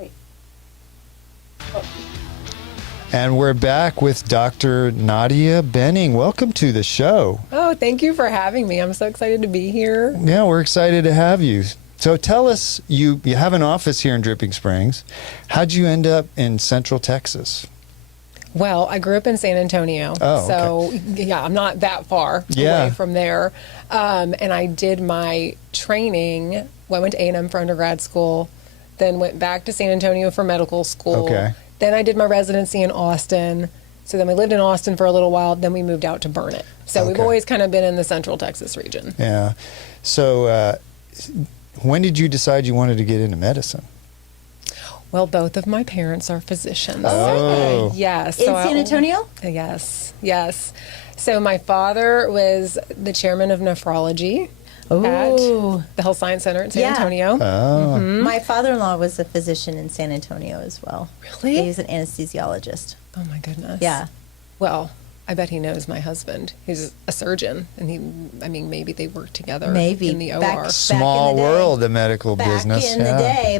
Wait. And we're back with Dr. Nadia Benning. Welcome to the show. Oh, thank you for having me. I'm so excited to be here. Yeah, we're excited to have you. So tell us, you have an office here in Dripping Springs. How'd you end up in Central Texas? Well, I grew up in San Antonio, so yeah, I'm not that far away from there. And I did my training. Well, I went to A&M for undergrad school, then went back to San Antonio for medical school. Okay. Then I did my residency in Austin. So then we lived in Austin for a little while. Then we moved out to Burnet. So we've always kind of been in the Central Texas region. Yeah. So when did you decide you wanted to get into medicine? Well, both of my parents are physicians. Oh. Yes. In San Antonio? Yes, yes. So my father was the chairman of nephrology at the Health Science Center in San Antonio. Oh. My father-in-law was a physician in San Antonio as well. Really? He was an anesthesiologist. Oh my goodness. Yeah. Well, I bet he knows my husband. He's a surgeon, and maybe they work together Maybe. in the OR. Back Small in the day. world, the medical business.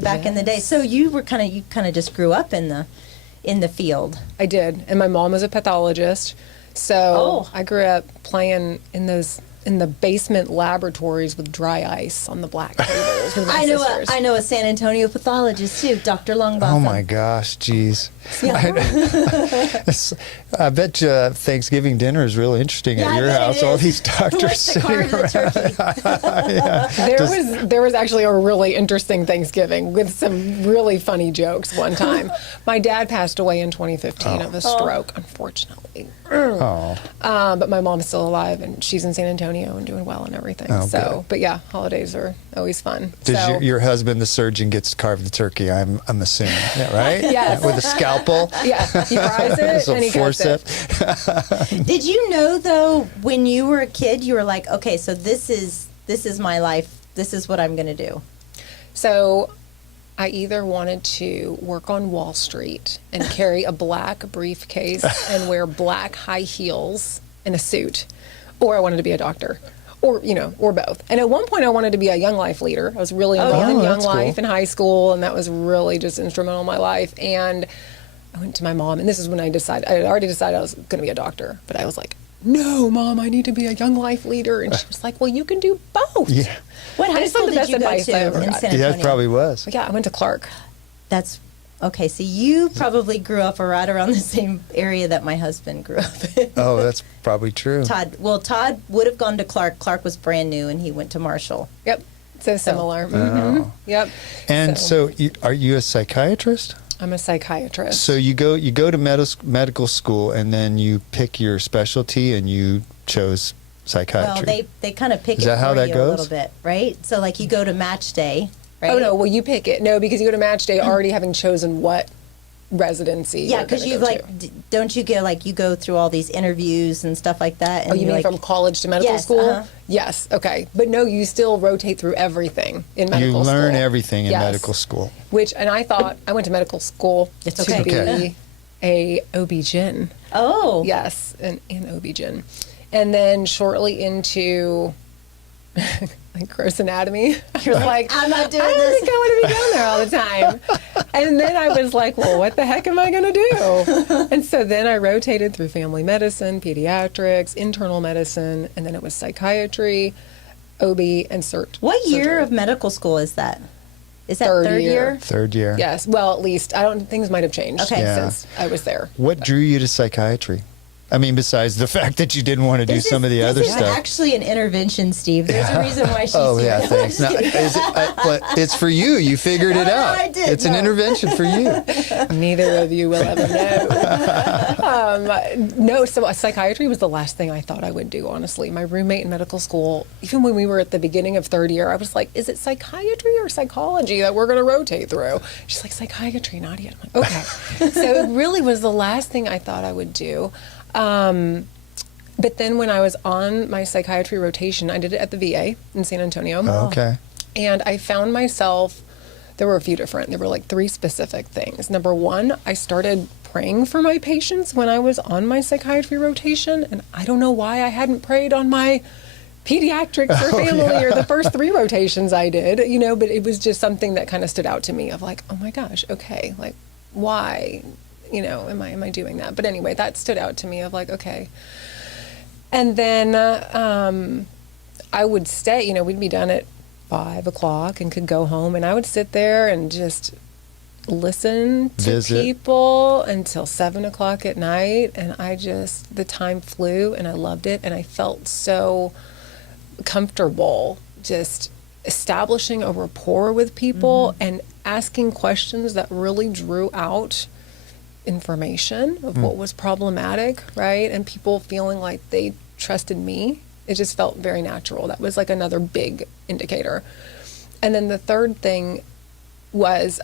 Back in the day. So you kind of just grew up in the field. I did, and my mom was a pathologist, so I grew up playing in the basement laboratories with dry ice on the black tables with my sisters. I know a San Antonio pathologist too, Dr. Longbotham. Oh my gosh, geez. Yeah. I bet you Thanksgiving dinner is really interesting at your house. All these doctors sitting around. There was actually a really interesting Thanksgiving with some really funny jokes one time. My dad passed away in 2015 of a stroke, unfortunately. But my mom's still alive, and she's in San Antonio and doing well and everything. But yeah, holidays are always fun. Does your husband, the surgeon, gets to carve the turkey? I'm assuming, right? Yes. With a scalpel. Yeah, he fries it and he cuts it. Did you know though, when you were a kid, you were like, okay, so this is my life. This is what I'm going to do. So I either wanted to work on Wall Street and carry a black briefcase and wear black high heels and a suit, or I wanted to be a doctor, or both. And at one point I wanted to be a Young Life leader. I was really involved in Young Life in high school, and that was really just instrumental in my life. And I went to my mom, and this is when I had already decided I was going to be a doctor, but I was like, no, Mom, I need to be a Young Life leader. And she was like, well, you can do both. Yeah. What high school did you go to in San Antonio? Yeah, it probably was. Yeah, I went to Clark. That's okay. So you probably grew up right around the same area that my husband grew up in. Oh, that's probably true. Todd would have gone to Clark. Clark was brand new, and he went to Marshall. Yep. So similar. Yep. And so are you a psychiatrist? I'm a psychiatrist. So you go to medical school, and then you pick your specialty, and you chose psychiatry. Well, they kind of pick Is it that how for that you goes? a little bit, right? So like you go to match day, right? Oh no, well you pick it. No, because you go to match day already having chosen what residency. Yeah, because you don't you get you go through all these interviews and stuff like that? And you mean from college to medical school? Yes. Okay, but no, you still rotate through everything in medical school. You learn everything in medical school. And I thought I went to medical school to be a OB-GYN. Oh. Yes, an OB-GYN. And then shortly into gross anatomy, you're like, I'm not doing this. I don't think I want to be down there all the time. And then I was like, well, what the heck am I going to do? And so then I rotated through family medicine, pediatrics, internal medicine, and then it was psychiatry, OB, and surgery. What year of medical school is that? Is that third year? Third year. Yes. Well, at least things might have changed since I was there. What drew you to psychiatry? I mean, besides the fact that you didn't want to do some of the other stuff. This is actually an intervention, Steve. There's a reason why she's here. Thanks. No, it's for you. You figured it out. I did. It's an intervention for you. Neither of you will ever know. No, so psychiatry was the last thing I thought I would do, honestly. My roommate in medical school, even when we were at the beginning of third year, I was like, is it psychiatry or psychology that we're going to rotate through? She's like, psychiatry, Nadia. I'm like, okay. So it really was the last thing I thought I would do. But then when I was on my psychiatry rotation, I did it at the VA in San Antonio. Oh, okay. And I found myself, there were like 3 specific things. Number 1, I started praying for my patients when I was on my psychiatry rotation. And I don't know why I hadn't prayed on my pediatrics or Oh, family yeah. or the first 3 rotations I did, but it was just something that kind of stood out to me of like, oh my gosh, okay, like why, am I doing that? But anyway, that stood out to me of like, okay. And then I would stay, we'd be done at 5 o'clock and could go home, and I would sit there and just listen to Visit. people until 7 o'clock at night, and the time flew, and I loved it, and I felt so comfortable just establishing a rapport with people and asking questions that really drew out information of what was problematic, right? And people feeling like they trusted me. It just felt very natural. That was like another big indicator. And then the third thing was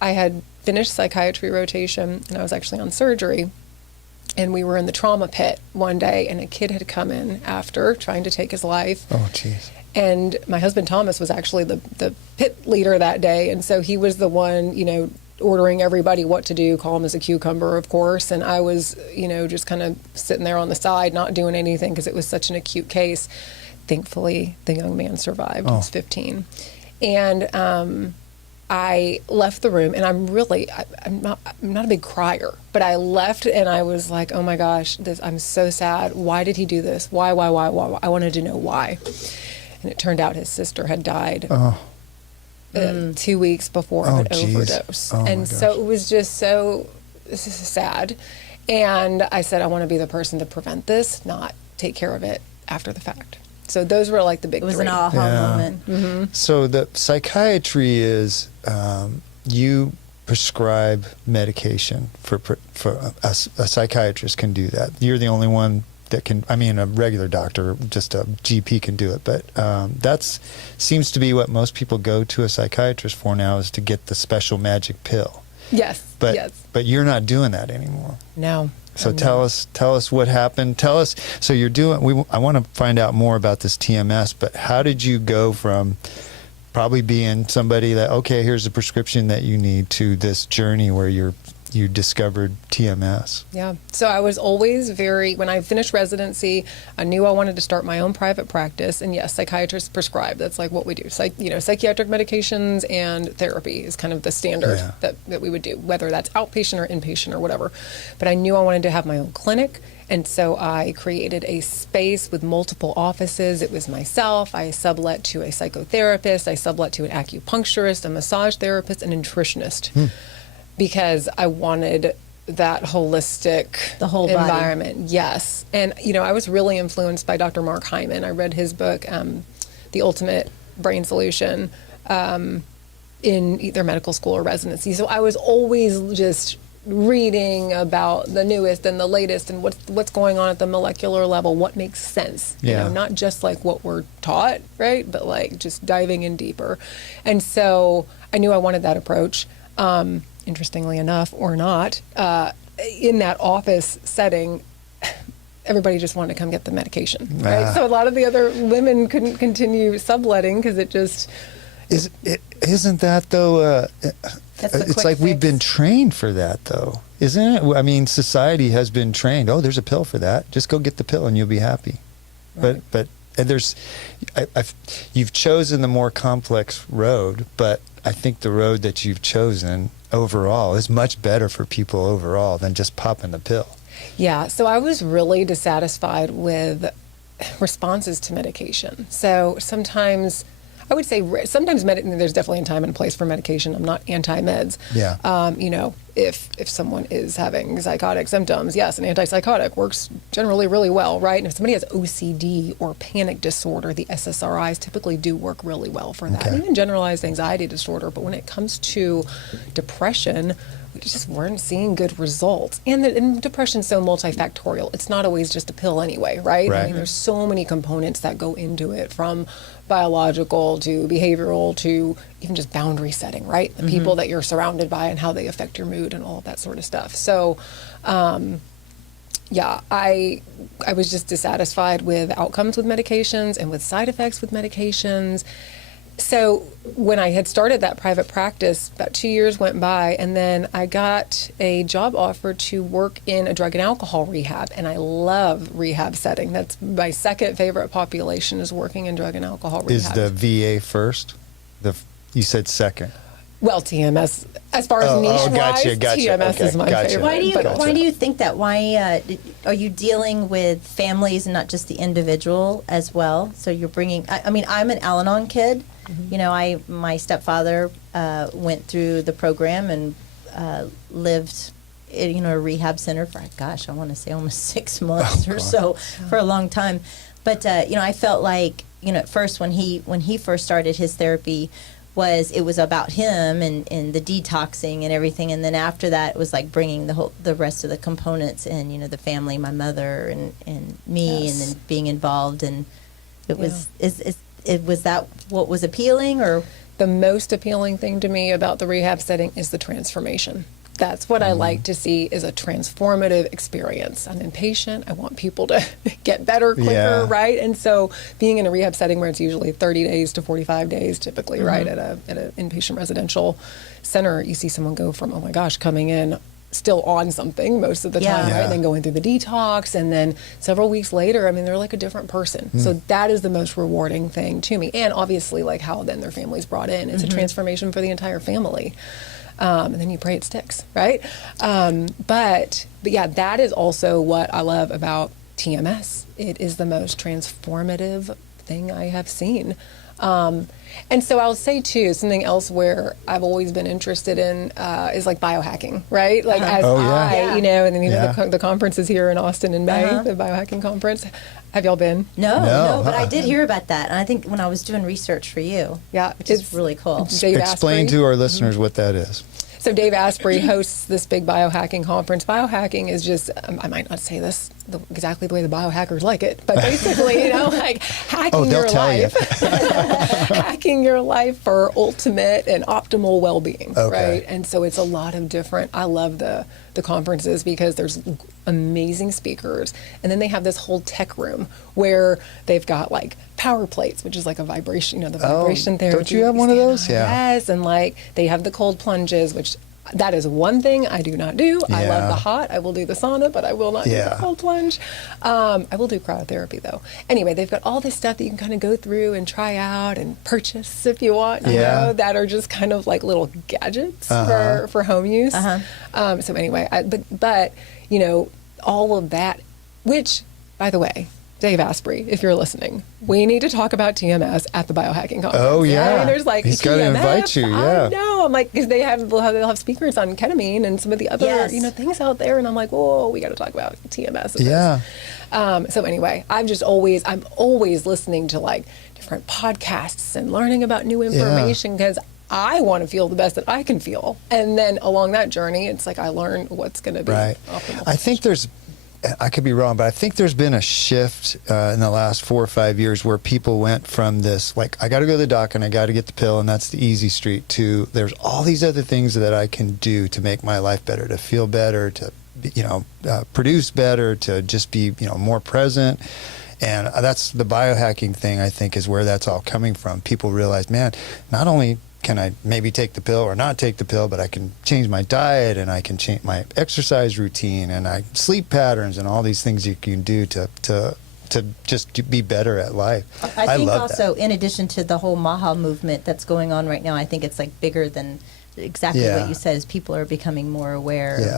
I had finished psychiatry rotation and I was actually on surgery. And we were in the trauma pit one day, and a kid had come in after trying to take his life. Oh, jeez. And my husband Thomas was actually the pit leader that day, and so he was the one, ordering everybody what to do, calm as a cucumber, of course. And I was, just kind of sitting there on the side, not doing anything because it was such an acute case. Thankfully, the young man survived. He was 15. And I left the room, and I'm not a big crier, but I left and I was like, oh my gosh, I'm so sad. Why did he do this? Why? I wanted to know why. And it turned out his sister had died 2 weeks before of an overdose. Oh, and so it was just so sad. And I said, I want to be the person to prevent this, not take care of it after the fact. So those were like the big 3. It was an aha moment. So the psychiatry is you prescribe medication for a psychiatrist can do that. You're the only one that can. I mean, a regular doctor, just a GP can do it. But that's seems to be what most people go to a psychiatrist for now, is to get the special magic pill. Yes. But yes. but you're not doing that anymore. No. So tell us what happened. Tell us. So you're doing. I want to find out more about this TMS. But how did you go from probably being somebody that, okay, here's a prescription that you need, to this journey where you discovered TMS? Yeah. So I was always when I finished residency, I knew I wanted to start my own private practice. And yes, psychiatrists prescribe. That's like what we do. Psychiatric medications and therapy is kind of the standard that we would do, whether that's outpatient or inpatient or whatever. But I knew I wanted to have my own clinic. And so I created a space with multiple offices. It was myself. I sublet to a psychotherapist. I sublet to an acupuncturist, a massage therapist, and a nutritionist. Because I wanted that holistic The whole body. environment. Yes. And, I was really influenced by Dr. Mark Hyman. I read his book, The Ultimate Brain Solution, in either medical school or residency. So I was always just reading about the newest and the latest and what's going on at the molecular level, what makes sense. Not just like what we're taught, right? But like just diving in deeper. And so I knew I wanted that approach. Interestingly enough, or not, in that office setting, everybody just wanted to come get the medication, right? So a lot of the other women couldn't continue subletting because it just... Isn't that, though, That's the it's quick like we've fix. been trained for that, though, isn't it? I mean, society has been trained, oh, there's a pill for that. Just go get the pill and you'll be happy. Right. But you've chosen the more complex road, but I think the road that you've chosen overall is much better for people overall than just popping the pill. Yeah, so I was really dissatisfied with responses to medication. So sometimes, I would say, there's definitely a time and place for medication. I'm not anti-meds. Yeah. If someone is having psychotic symptoms, yes, an antipsychotic works generally really well, right? And if somebody has OCD or panic disorder, the SSRIs typically do work really well for that. Okay. Even generalized anxiety disorder. But when it comes to depression, we just weren't seeing good results. And depression's so multifactorial. It's not always just a pill anyway, right? Right. I mean, there's so many components that go into it, from biological to behavioral to even just boundary setting, right? The people that you're surrounded by and how they affect your mood and all of that sort of stuff. So, yeah, I was just dissatisfied with outcomes with medications and with side effects with medications. So when I had started that private practice, about 2 years went by, and then I got a job offer to work in a drug and alcohol rehab, and I love rehab setting. That's my second favorite population, is working in drug and alcohol rehab. Is the VA first? You said second. Well, TMS, as far as niche-wise, gotcha. TMS Okay, is my gotcha. favorite. Why do you think that? Why are you dealing with families and not just the individual as well? So you're bringing. I mean, I'm an Al-Anon kid. Mm-hmm. You know, my stepfather went through the program and lived in a rehab center for, gosh, I want to say almost 6 months or so, for a long time. But I felt like, at first when he first started his therapy, it was about him and the detoxing and everything, and then after that it was like bringing the rest of the components in, the family, my mother and me, Yes. and then being involved, and it was was that what was appealing? Or The most appealing thing to me about the rehab setting is the transformation. That's what I like to see, is a transformative experience. I'm impatient. I want people to get better quicker, Yeah. right? And so being in a rehab setting where it's usually 30 days to 45 days typically, right, at an inpatient residential center, you see someone go from, oh my gosh, coming in still on something most of the Yeah. time, Yeah. right? And then going through the detox, and then several weeks later, I mean, they're like a different person. So that is the most rewarding thing to me. And obviously, like, how then their family's brought in. It's a transformation for the entire family. And then you pray it sticks, right? But yeah, that is also what I love about TMS. It is the most transformative thing I have seen. And so I'll say too, something else where I've always been interested in is like biohacking, right? Like as Oh, yeah. I, Yeah. and then Yeah. the conference is here in Austin in May, the biohacking conference. Have y'all been? no, but I did hear about that, and I think when I was doing research for you, Yeah, which is really cool. Dave Explain Asprey. to our listeners what that is. So Dave Asprey hosts this big biohacking conference. Biohacking is just, I might not say this exactly the way the biohackers like it, but basically, like hacking they'll your tell you. life, hacking your life for ultimate and optimal well-being, Okay. right? And so it's a lot of different, I love the conferences because there's amazing speakers. And then they have this whole tech room where they've got like power plates, which is like a vibration, the vibration therapy. don't you have one of those? Yeah. Yes, and like they have the cold plunges, which that is one thing I do not do. I love Yeah. the hot. I will do the sauna, but I will not do Yeah. the cold plunge. I will do cryotherapy though. Anyway, they've got all this stuff that you can kind of go through and try out and purchase if you want, Yeah. that are just kind of like little gadgets for home use. So anyway, but all of that, which, by the way, Dave Asprey, if you're listening, we need to talk about TMS at the biohacking conference. Oh, yeah. I mean, there's like He's gotta TMS, invite you, yeah. I know. I'm like, because they'll have speakers on ketamine and some of the other Yes. things out there, and I'm like, whoa, we got to talk about TMS. in this. Yeah. So anyway, I'm always listening to like different podcasts and learning about new information because I want to feel the best that I can feel, and then along that journey, it's like I learn what's going to be Right. optimal. I think I could be wrong, but I think there's been a shift in the last 4 or 5 years where people went from this, like, I got to go to the doc and I got to get the pill and that's the easy street, to there's all these other things that I can do to make my life better, to feel better, to, produce better, to just be, more present. And that's the biohacking thing, I think, is where that's all coming from. People realize, man, not only can I maybe take the pill or not take the pill, but I can change my diet and I can change my exercise routine and sleep patterns and all these things you can do to just be better at life. I think love also, that. in addition to the whole Maha movement that's going on right now, I think it's like bigger than exactly Yeah. what you said. Is people are becoming more aware. Yeah.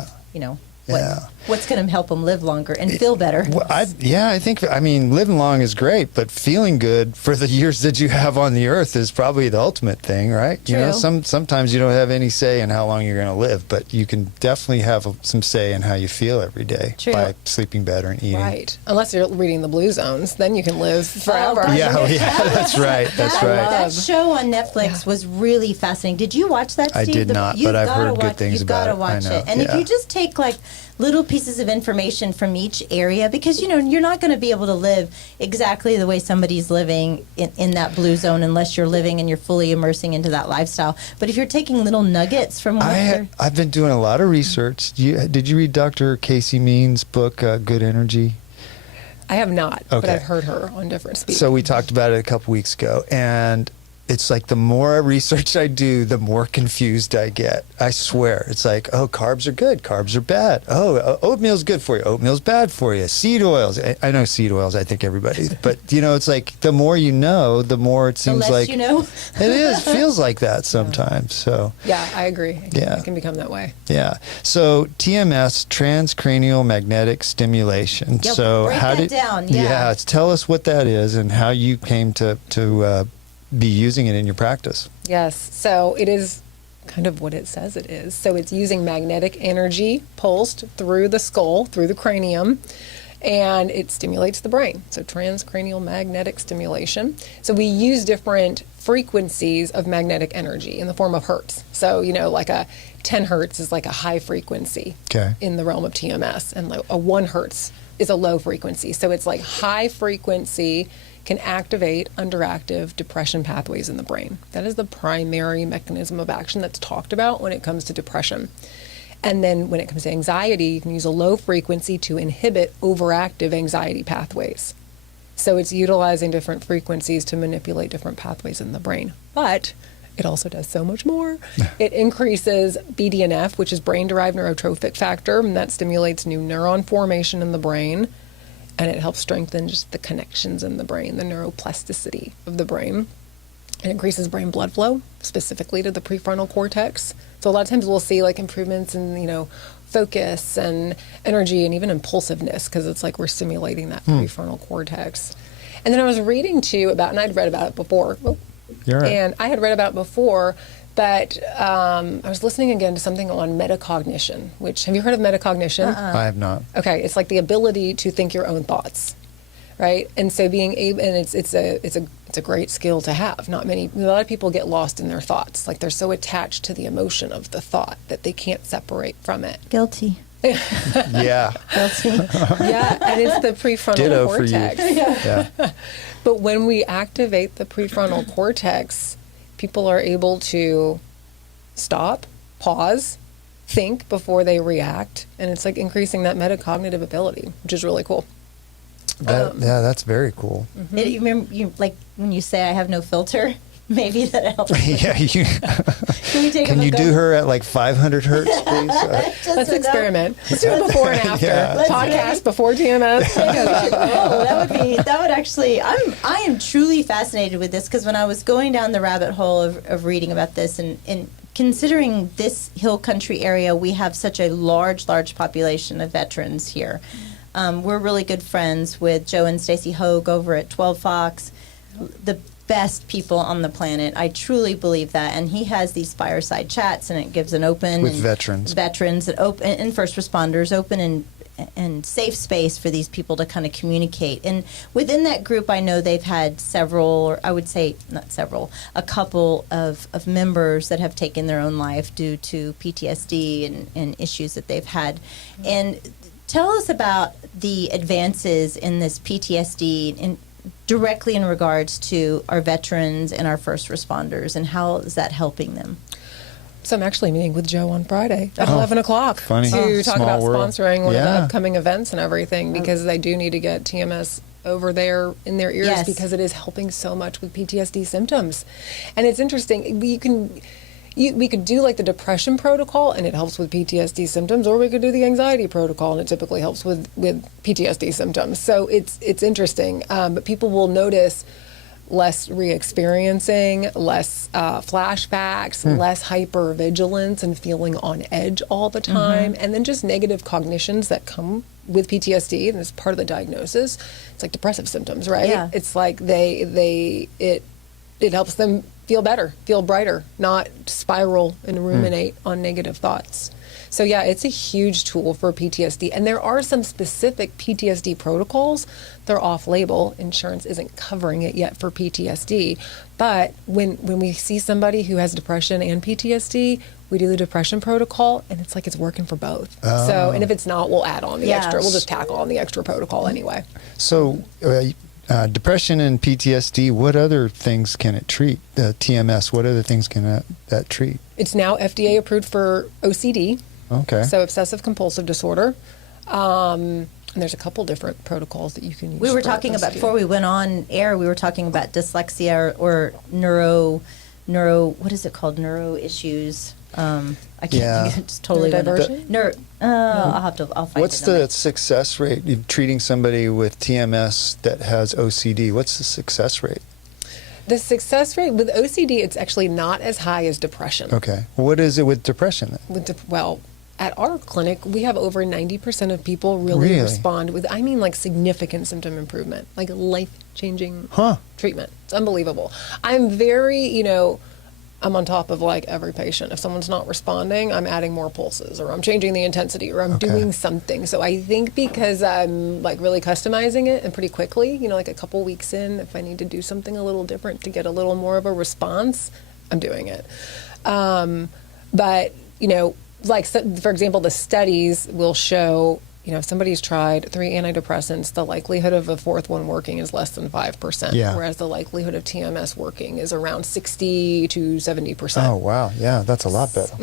Of, Yeah. what's going to help them live longer and feel better. Well, I think, living long is great, but feeling good for the years that you have on the earth is probably the ultimate thing, right? True. Sometimes you don't have any say in how long you're going to live, but you can definitely have some say in how you feel every day True. by sleeping better and eating. Right. Unless you're reading the Blue Zones, then you can live forever. God. Yeah, that's right. That's that, right. That show on Netflix was really fascinating. Did you watch that, I Steve? did not, You've but I've gotta heard good watch- things you've about gotta it. I watch know, it. And if yeah. you just take like little pieces of information from each area, because you're not going to be able to live exactly the way somebody's living in that blue zone unless you're living and you're fully immersing into that lifestyle. But if you're taking little nuggets from what I've been doing a lot of research. Did you read Dr. Casey Means' book, Good Energy? I have not, but Okay. I've heard her on different speakers. So we talked about it a couple weeks ago, and it's like the more research I do, the more confused I get. I swear. It's like, oh, carbs are good, carbs are bad. Oh, oatmeal's good for you, oatmeal's bad for you. Seed oils. I know seed oils, I think everybody. But, you know, it's like the more you know, the more it seems less like. you know. It is. Feels like that sometimes. So. Yeah, I agree. It can become that way. Yeah. So TMS, transcranial magnetic stimulation. Yep, So break how that down. Yeah. Yeah. Tell us what that is and how you came to be using it in your practice. Yes. So it is kind of what it says it is. So it's using magnetic energy pulsed through the skull, through the cranium, and it stimulates the brain. So transcranial magnetic stimulation. So we use different frequencies of magnetic energy in the form of hertz. So, you know, like a 10 hertz is like a high frequency in the realm of TMS, and a 1 hertz is a low frequency. So it's like high frequency can activate underactive depression pathways in the brain. That is the primary mechanism of action that's talked about when it comes to depression. And then when it comes to anxiety, you can use a low frequency to inhibit overactive anxiety pathways. So it's utilizing different frequencies to manipulate different pathways in the brain. But it also does so much more. It increases BDNF, which is brain-derived neurotrophic factor, and that stimulates new neuron formation in the brain. And it helps strengthen just the connections in the brain, the neuroplasticity of the brain. It increases brain blood flow, specifically to the prefrontal cortex. So a lot of times we'll see like improvements in, you know, focus and energy and even impulsiveness, because it's like we're stimulating that prefrontal cortex. And then I was reading too about, and I'd read about it before. You're right. And I had read about it before, but I was listening again to something on metacognition, which, have you heard of metacognition? I have not. Okay, it's like the ability to think your own thoughts, right? And so being able, and it's a great skill to have. A lot of people get lost in their thoughts. Like they're so attached to the emotion of the thought that they can't separate from it. Guilty. Yeah. Guilty. Yeah, and it's the prefrontal Ditto cortex. for you. Yeah. But when we activate the prefrontal cortex, people are able to stop, pause, think before they react, and it's like increasing that metacognitive ability, which is really cool. Yeah, that's very cool. You remember, like when you say I have no filter, maybe that helps. Yeah, Can we take can a you look do up? her at like 500 hertz, please? Let's experiment. Let's do a before and after. Yeah. Podcast before TMS. Oh, that would actually, I am truly fascinated with this, because when I was going down the rabbit hole of reading about this and considering this hill country area, we have such a large population of veterans here. We're really good friends with Joe and Stacy Hogue over at 12 Fox, the best people on the planet. I truly believe that. And he has these fireside chats, and it gives an open With veterans and open and first responders, open and safe space for these people to kind of communicate. And within that group, I know they've had several, or I would say not several, a couple of members that have taken their own life due to PTSD and issues that they've had. And tell us about the advances in this PTSD directly in regards to our veterans and our first responders, and how is that helping them? So I'm actually meeting with Joe on Friday at 11 o'clock funny. to talk Small about world. sponsoring one of Yeah. the upcoming events and everything, because I do need to get TMS over there in their ears, Yes. because it is helping so much with PTSD symptoms. And it's interesting. We could do like the depression protocol, and it helps with PTSD symptoms, or we could do the anxiety protocol, and it typically helps with PTSD symptoms. So it's interesting. But people will notice less re-experiencing, less flashbacks, less hypervigilance and feeling on edge all the time, and then just negative cognitions that come with PTSD, and it's part of the diagnosis. It's like depressive symptoms, right? Yeah. It's like it helps them feel better, feel brighter, not spiral and ruminate on negative thoughts. So yeah, it's a huge tool for PTSD. And there are some specific PTSD protocols. They're off-label. Insurance isn't covering it yet for PTSD. But when we see somebody who has depression and PTSD, we do the depression protocol, and it's like it's working for both. So, and if it's not, we'll add on the extra. We'll just tackle on the extra protocol anyway. So, depression and PTSD, what other things can it treat? The TMS, what other things can that treat? It's now FDA approved for OCD. Okay. So obsessive compulsive disorder. And there's a couple different protocols that you can use. We were throughout talking the about, study. before we went on air, we were talking about dyslexia or what is it called? Neuro issues. I can't Yeah. think of it. Just totally went out. Neurodivergent? I'll find What's it. in the my- success rate of treating somebody with TMS that has OCD? What's the success rate? The success rate with OCD, it's actually not as high as depression. Okay. What is it with depression then? Well, at our clinic, we have over 90% of people really respond with, I mean, like significant symptom improvement, like life-changing treatment. It's unbelievable. I'm very, I'm on top of like every patient. If someone's not responding, I'm adding more pulses or I'm changing the intensity or I'm doing something. So I think because I'm like really customizing it and pretty quickly, like a couple weeks in, if I need to do something a little different to get a little more of a response, I'm doing it. But, like, for example, the studies will show, if somebody's tried 3 antidepressants, the likelihood of a fourth one working is less than 5%, whereas the likelihood of TMS working is around 60 to 70%. Oh, wow. Yeah, that's a lot better.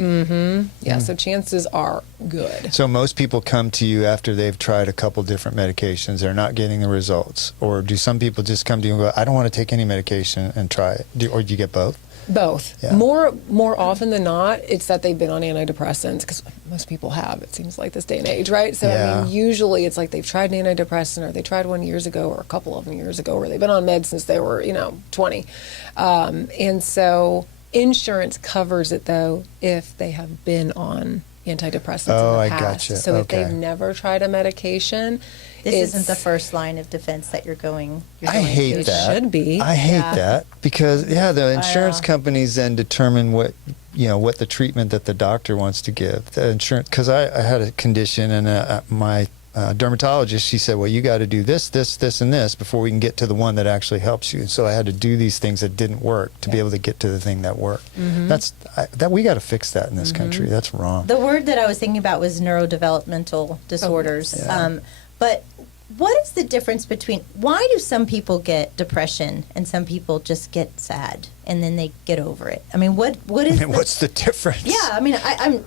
Yeah, so chances are good. So most people come to you after they've tried a couple different medications. They're not getting the results. Or do some people just come to you and go, I don't want to take any medication and try it? Or do you get both? Both. Yeah. More often than not, it's that they've been on antidepressants, because most people have, it seems like, this day and age, right? So, I mean, usually it's like they've tried an antidepressant or they tried one years ago or a couple of them years ago, or they've been on meds since they were, 20. And so insurance covers it, though, if they have been on antidepressants in the past. Gotcha. So if they've never tried a medication, This isn't the first line of defense that you're going. I hate It that. should be. I hate that because the insurance companies then determine what the treatment that the doctor wants to give. The insurance, because I had a condition and my dermatologist, she said, well, you got to do this, this, this, and this before we can get to the one that actually helps you. And so I had to do these things that didn't work to be able to get to the thing that worked. That we got to fix that in this country. That's wrong. The word that I was thinking about was neurodevelopmental disorders. But what is the difference between, why do some people get depression and some people just get sad and then they get over it? I mean, what is what's the difference? Yeah, I mean, I'm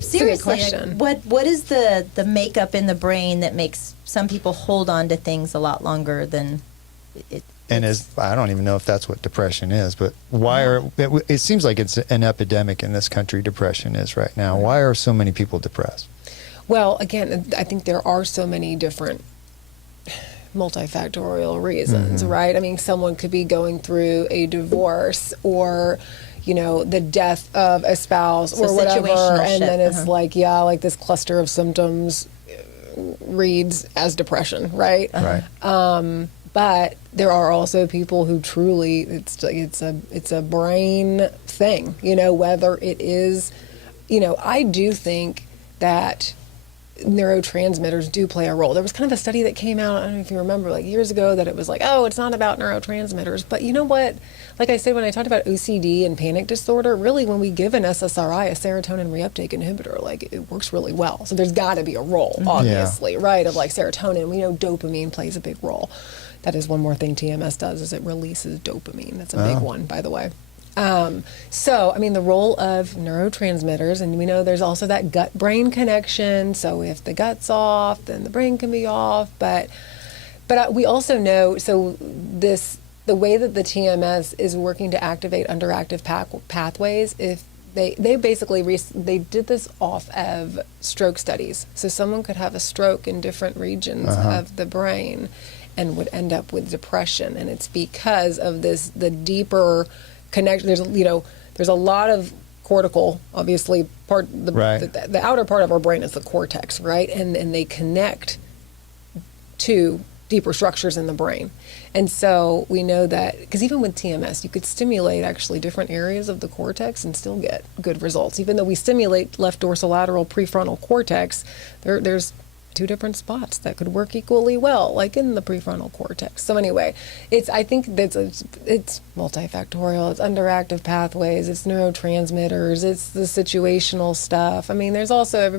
seriously, question. What is the makeup in the brain that makes some people hold on to things a lot longer than it? And I don't even know if that's what depression is, but it seems like it's an epidemic in this country, depression is right now. Why are so many people depressed? Well, again, I think there are so many different multifactorial reasons, right? I mean, someone could be going through a divorce or, the death of a spouse or whatever, and then it's like this cluster of symptoms reads as depression, right? Right. But there are also people who truly, it's a brain thing, whether it is, I do think that neurotransmitters do play a role. There was kind of a study that came out, I don't know if you remember, like years ago, that it was like, oh, it's not about neurotransmitters. But you know what? Like I said, when I talked about OCD and panic disorder, really when we give an SSRI, a serotonin reuptake inhibitor, like it works really well. So there's got to be a role, obviously, right, of like serotonin. We know dopamine plays a big role. That is one more thing TMS does, is it releases dopamine. That's a big one, by the way. So, I mean, the role of neurotransmitters, and we know there's also that gut-brain connection. So if the gut's off, then the brain can be off. But we also know, the way that the TMS is working to activate underactive pathways, if they basically they did this off of stroke studies. So someone could have a stroke in different regions of the brain and would end up with depression, and it's because of the deeper connection. There's a lot of cortical, obviously, the outer part of our brain is the cortex, right? And they connect to deeper structures in the brain. And so we know that, because even with TMS, you could stimulate actually different areas of the cortex and still get good results. Even though we stimulate left dorsolateral prefrontal cortex, there's 2 different spots that could work equally well, like in the prefrontal cortex. So anyway, I think that it's multifactorial. It's underactive pathways, it's neurotransmitters, it's the situational stuff. I mean, there's also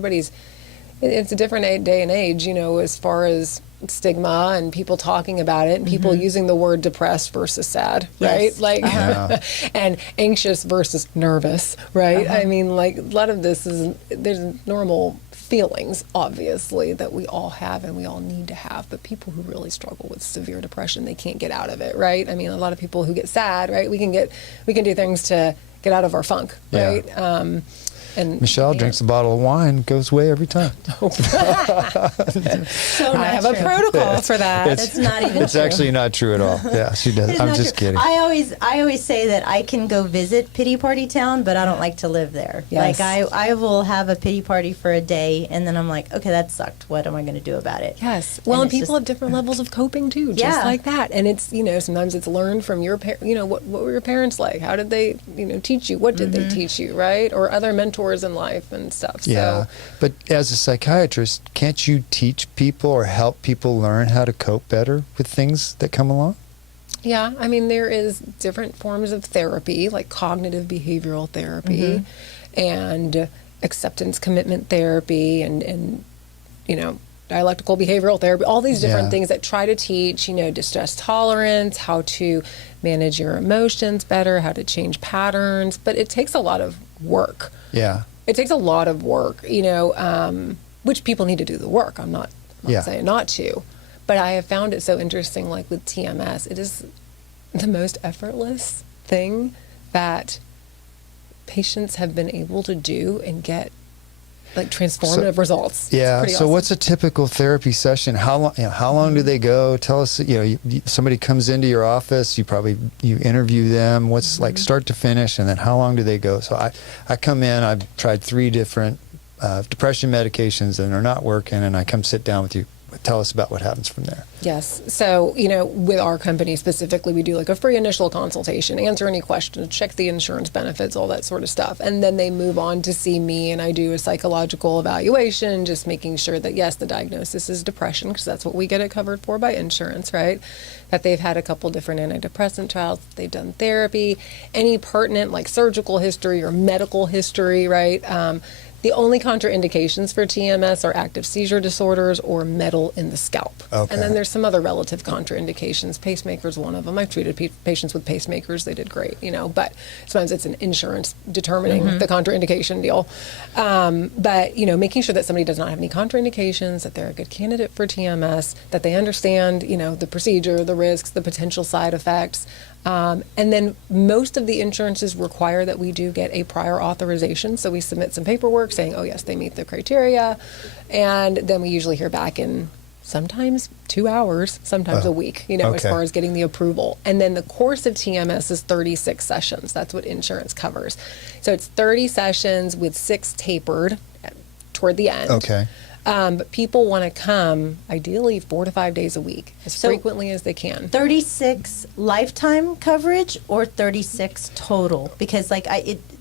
it's a different day and age, as far as stigma and people talking about it and people using the word depressed versus sad, right? Yes. Like, and anxious versus nervous, right? I mean, like, a lot of this there's normal feelings, obviously, that we all have and we all need to have, but people who really struggle with severe depression, they can't get out of it, right? I mean, a lot of people who get sad, right? We can do things to get out of our funk, right? And Michelle drinks a bottle of wine, goes away every time. So I have a protocol for that. That's not even It's true. actually not true at all. Yeah, she does. It's I'm not just true. kidding. I always say that I can go visit Pity Party Town, but I don't like to live there. Yes. Like I will have a pity party for a day, and then I'm like, okay, that sucked. What am I going to do about it? Yes. Well, and it's people have different levels of coping too, just Yeah. like that. And it's, sometimes it's learned from your parents, what were your parents like? How did they, teach you? What did they teach you, right? Or other mentors in life and stuff. Yeah, So, but as a psychiatrist, can't you teach people or help people learn how to cope better with things that come along? yeah, I mean, there is different forms of therapy, like cognitive behavioral therapy and acceptance commitment therapy and dialectical behavioral therapy, all these different Yeah. things that try to teach, distress tolerance, how to manage your emotions better, how to change patterns, but it takes a lot of work. Yeah. It takes a lot of work, which people need to do the work. I'm not Yeah. saying not to. But I have found it so interesting, like with TMS, it is the most effortless thing that patients have been able to do and get like transformative results. Yeah. It's pretty So awesome. what's a typical therapy session? How long? How long do they go? Tell us. Somebody comes into your office. You interview them. What's like start to finish, and then how long do they go? So I come in. I've tried 3 different depression medications, and they're not working. And I come sit down with you. Tell us about what happens from there. Yes. So, with our company specifically, we do like a free initial consultation, answer any questions, check the insurance benefits, all that sort of stuff. And then they move on to see me and I do a psychological evaluation, just making sure that, yes, the diagnosis is depression, because that's what we get it covered for by insurance, right? That they've had a couple different antidepressant trials, they've done therapy, any pertinent like surgical history or medical history, right? The only contraindications for TMS are active seizure disorders or metal in the scalp. Okay. And then there's some other relative contraindications. Pacemakers, one of them. I've treated patients with pacemakers. They did great, but sometimes it's an insurance determining the contraindication deal. But, making sure that somebody does not have any contraindications, that they're a good candidate for TMS, that they understand, the procedure, the risks, the potential side effects. And then most of the insurances require that we do get a prior authorization. So we submit some paperwork saying, oh, yes, they meet the criteria. And then we usually hear back in sometimes 2 hours, sometimes a week, as okay. far as getting the approval. And then the course of TMS is 36 sessions. That's what insurance covers. So it's 30 sessions with 6 tapered toward the end. Okay. But people want to come, ideally, 4 to 5 days a week, as frequently as they can. 36 lifetime coverage or 36 total? Because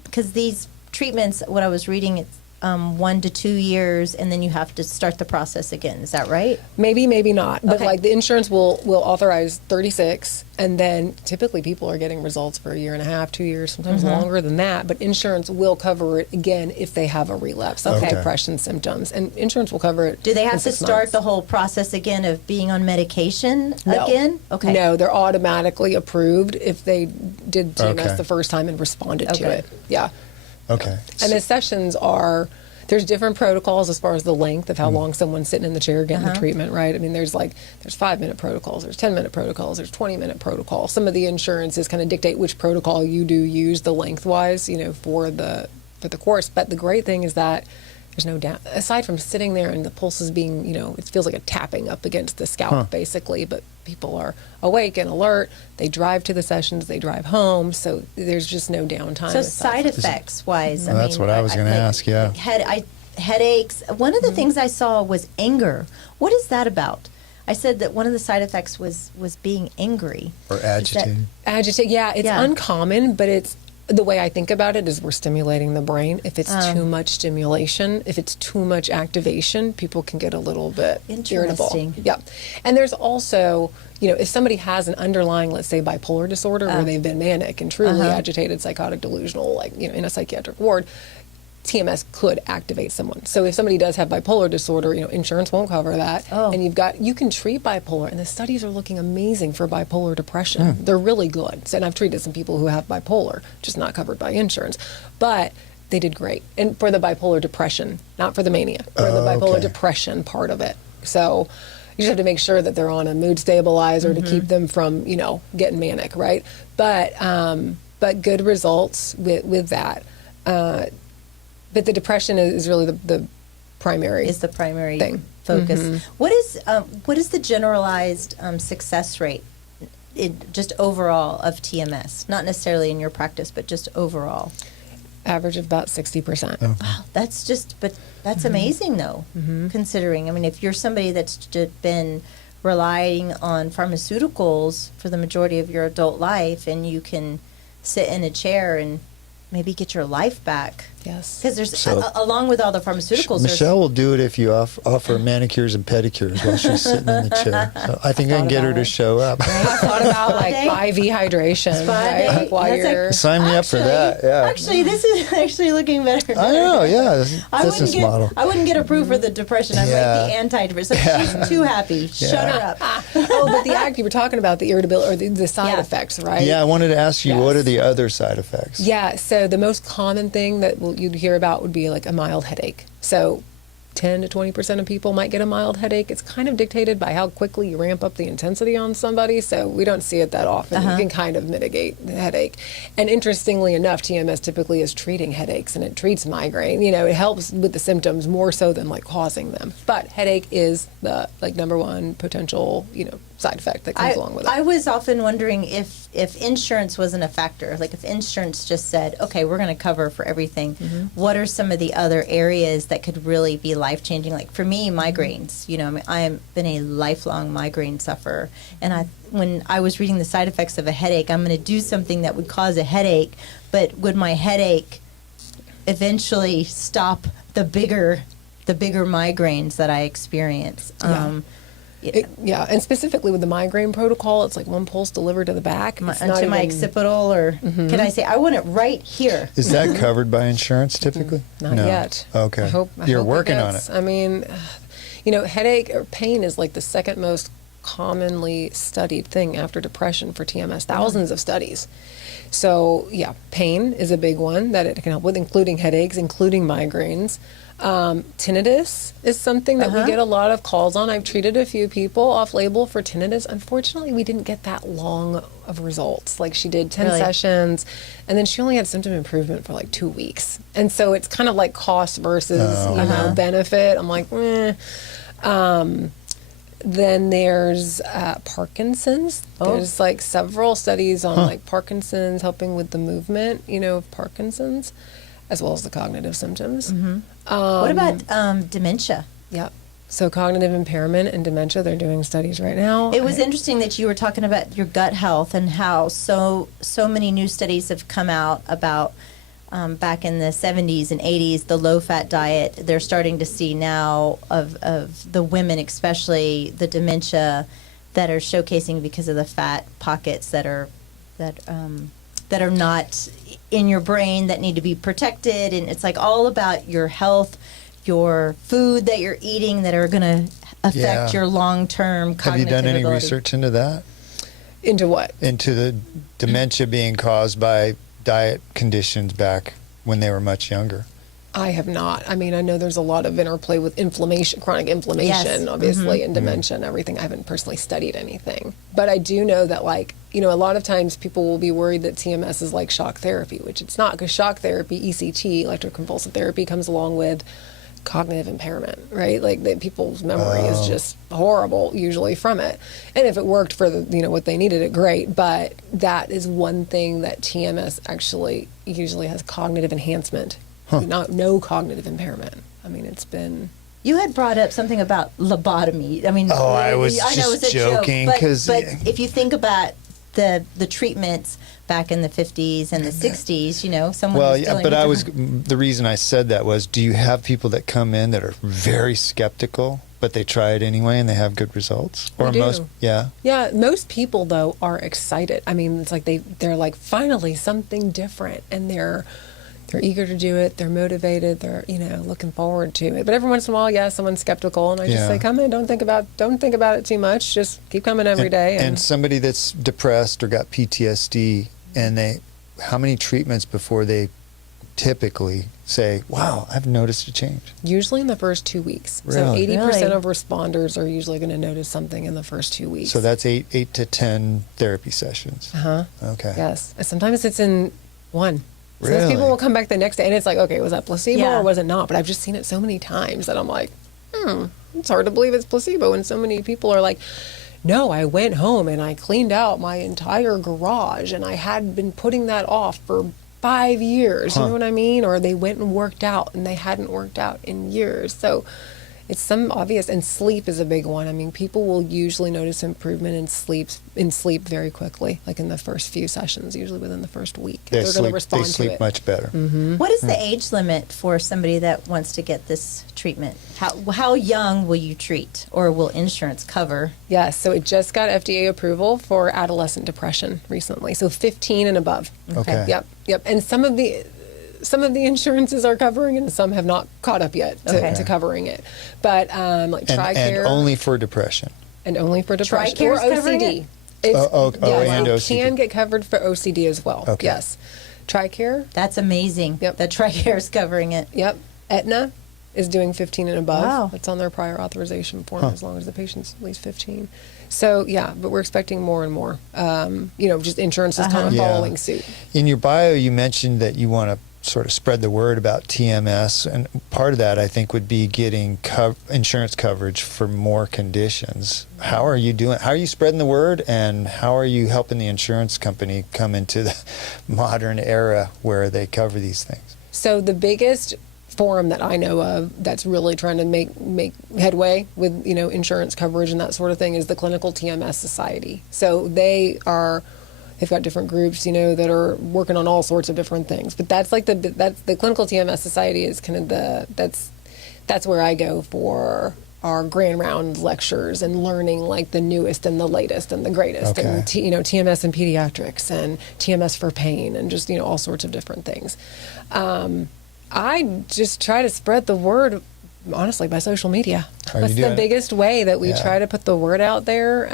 because these treatments, what I was reading, it's 1 to 2 years, and then you have to start the process again. Is that right? Maybe, maybe not. But Okay. the insurance will authorize 36, and then typically people are getting results for 1.5 years, 2 years, sometimes longer than that. But insurance will cover it again if they have a relapse of Okay. depression symptoms, and insurance will cover it. Do they in have to 6 start months. the whole process again of being on medication No. again? Okay. No, they're automatically approved if they did TMS Okay. the first time and responded to Okay. it. Yeah. Okay. And the sessions there's different protocols as far as the length of how long someone's sitting in the chair getting the treatment, right? I mean, there's 5-minute protocols, there's 10-minute protocols, there's 20-minute protocols. Some of the insurances kind of dictate which protocol you do use the lengthwise, for the course. But the great thing is that there's no doubt, aside from sitting there and the pulse is being, it feels like a tapping up against the scalp basically, but people are awake and alert. They drive to the sessions, they drive home, so there's just no downtime. So aside side from- effects wise, Well, that's what I was gonna ask, yeah. headaches. One of the things I saw was anger. What is that about? I said that one of the side effects was being angry. Or Is that- agitated. Agitate, yeah, it's Yeah. uncommon, but it's the way I think about it is we're stimulating the brain. If it's too much stimulation, if it's too much activation, people can get a little bit irritable. Interesting. Yeah. And there's also, if somebody has an underlying, let's say, bipolar disorder where they've been manic and truly agitated, psychotic, delusional, in a psychiatric ward, TMS could activate someone. So if somebody does have bipolar disorder, insurance won't cover that. Oh. And you can treat bipolar, and the studies are looking amazing for bipolar depression. They're really good. So, and I've treated some people who have bipolar, just not covered by insurance. But they did great. And for the bipolar depression, not for the mania, for the bipolar depression part of it. So you just have to make sure that they're on a mood stabilizer to keep them from, getting manic, right? But good results with that. But the depression is really the primary thing. Focus. What is the generalized success rate, just overall, of TMS? Not necessarily in your practice, but just overall. Average of about 60%. Oh. Wow, that's amazing though, considering. I mean, if you're somebody that's been relying on pharmaceuticals for the majority of your adult life, and you can sit in a chair and maybe get your life back. Yes. Because there's, along with all the pharmaceuticals, Michelle will do it if you offer manicures and pedicures while she's sitting in the chair. So I think I can get her to show up. I thought about IV hydration. Right? While you're sign me up for that. Yeah. Actually, this is actually looking better. I know. Yeah. Business model. I wouldn't get approved for the depression. I'm like the antidepressant. She's too happy. Shut her up. But you were talking about the irritability or the side effects, right? Yeah. I wanted to ask you, what are the other side effects? Yeah. So the most common thing that you'd hear about would be like a mild headache. So 10 to 20% of people might get a mild headache. It's kind of dictated by how quickly you ramp up the intensity on somebody, so we don't see it that often. You can kind of mitigate the headache. And interestingly enough, TMS typically is treating headaches, and it treats migraine. It helps with the symptoms more so than like causing them. But headache is the number one potential, side effect that comes along with it. I was often wondering if insurance wasn't a factor. Like if insurance just said, okay, we're going to cover for everything, what are some of the other areas that could really be life-changing? Like for me, migraines, I've been a lifelong migraine sufferer, and when I was reading the side effects of a headache, I'm going to do something that would cause a headache, but would my headache eventually stop the bigger migraines that I experience? And specifically with the migraine protocol, it's like one pulse delivered to the back. Onto my occipital, or can I say, I want it right here? Is that covered by insurance typically? Not yet. Okay. I hope You're working on it. I mean, headache or pain is like the second most commonly studied thing after depression for TMS. Thousands of studies. So, pain is a big one that it can help with, including headaches, including migraines. Tinnitus is something that we get a lot of calls on. I've treated a few people off-label for tinnitus. Unfortunately, we didn't get that long of results. Like she did 10 sessions, and then she only had symptom improvement for like 2 weeks. And so it's kind of like cost versus benefit. I'm like, Then there's Parkinson's. There's like several studies on like Parkinson's helping with the movement, of Parkinson's, as well as the cognitive symptoms. What about dementia? Yep. So cognitive impairment and dementia, they're doing studies right now. It was interesting that you were talking about your gut health and how so many new studies have come out about back in the 70s and 80s, the low-fat diet. They're starting to see now of the women, especially the dementia that are showcasing because of the fat pockets that are not in your brain, that need to be protected. And it's like all about your health, your food that you're eating that are going to affect your long-term cognitive Have you done any ability. research into that? Into what? Into the dementia being caused by diet conditions back when they were much younger. I have not. I mean, I know there's a lot of interplay with inflammation, chronic inflammation, obviously, and dementia and everything. I haven't personally studied anything. But I do know that, a lot of times people will be worried that TMS is like shock therapy, which it's not, because shock therapy, ECT, electroconvulsive therapy, comes along with cognitive impairment, right? Like people's memory is just horrible usually from it. And if it worked for what they needed, it great. But that is one thing that TMS actually usually has cognitive enhancement. No cognitive impairment. I mean, it's been... You had brought up something about lobotomy. I mean, I was I know just it's a joking, joke, 'cause- but if you think about the treatments back in the 50s and the 60s, someone was dealing with the reason I said that was, do you have people that come in that are very skeptical, but they try it anyway and they have good results? Or We do. most, yeah. Yeah, most people though are excited. I mean, it's like they're like, finally something different, and they're they're eager to do it, they're motivated, they're, looking forward to it. But every once in a while, yeah, someone's skeptical, and I just say, come in, don't think about it too much, just keep coming every day. And somebody that's depressed or got PTSD, and how many treatments before they typically say, wow, I've noticed a change? Usually in the first 2 weeks. Really? So 80% of responders are usually going to notice something in the first 2 weeks. So that's 8 to 10 therapy sessions. Okay. Yes. And sometimes it's in one. Really? Sometimes people will come back the next day and it's like, okay, was that placebo Yeah. or was it not? But I've just seen it so many times that I'm like, it's hard to believe it's placebo. And so many people are like, no, I went home and I cleaned out my entire garage and I had been putting that off for 5 years. You know what I mean? Or they went and worked out and they hadn't worked out in years. So it's some obvious, and sleep is a big one. I mean, people will usually notice improvement in sleep very quickly, like in the first few sessions, usually within the first week. They're going to respond they to sleep it. much better. What is the age limit for somebody that wants to get this treatment? How young will you treat, or will insurance cover? Yes, so it just got FDA approval for adolescent depression recently, so 15 and above. Okay. Yep. And some of the insurances are covering, and some have not caught up yet to covering it. But like TRICARE, And only for depression. and only for depression TRICARE's or covering OCD. it? And it OCD. can get covered for OCD as well. Okay. Yes, TRICARE. That's amazing. Yep. That TRICARE is covering it. Yep. Aetna is doing 15 and above. Wow. It's on their prior authorization form as long as the patient's at least 15. So yeah, but we're expecting more and more. Just insurance is kind of Yeah. following suit. In your bio, you mentioned that you want to sort of spread the word about TMS, and part of that, I think, would be getting insurance coverage for more conditions. How are you doing? How are you spreading the word, and how are you helping the insurance company come into the modern era where they cover these things? So the biggest forum that I know of that's really trying to make headway with insurance coverage and that sort of thing is the Clinical TMS Society. So they've got different groups that are working on all sorts of different things. But that's like the Clinical TMS Society is kind of that's where I go for our grand round lectures and learning like the newest and the latest and the greatest, Okay. and TMS in pediatrics and TMS for pain and just all sorts of different things. I just try to spread the word, honestly, by social media. Are you That's doing the it? biggest way that we Yeah. try to put the word out there,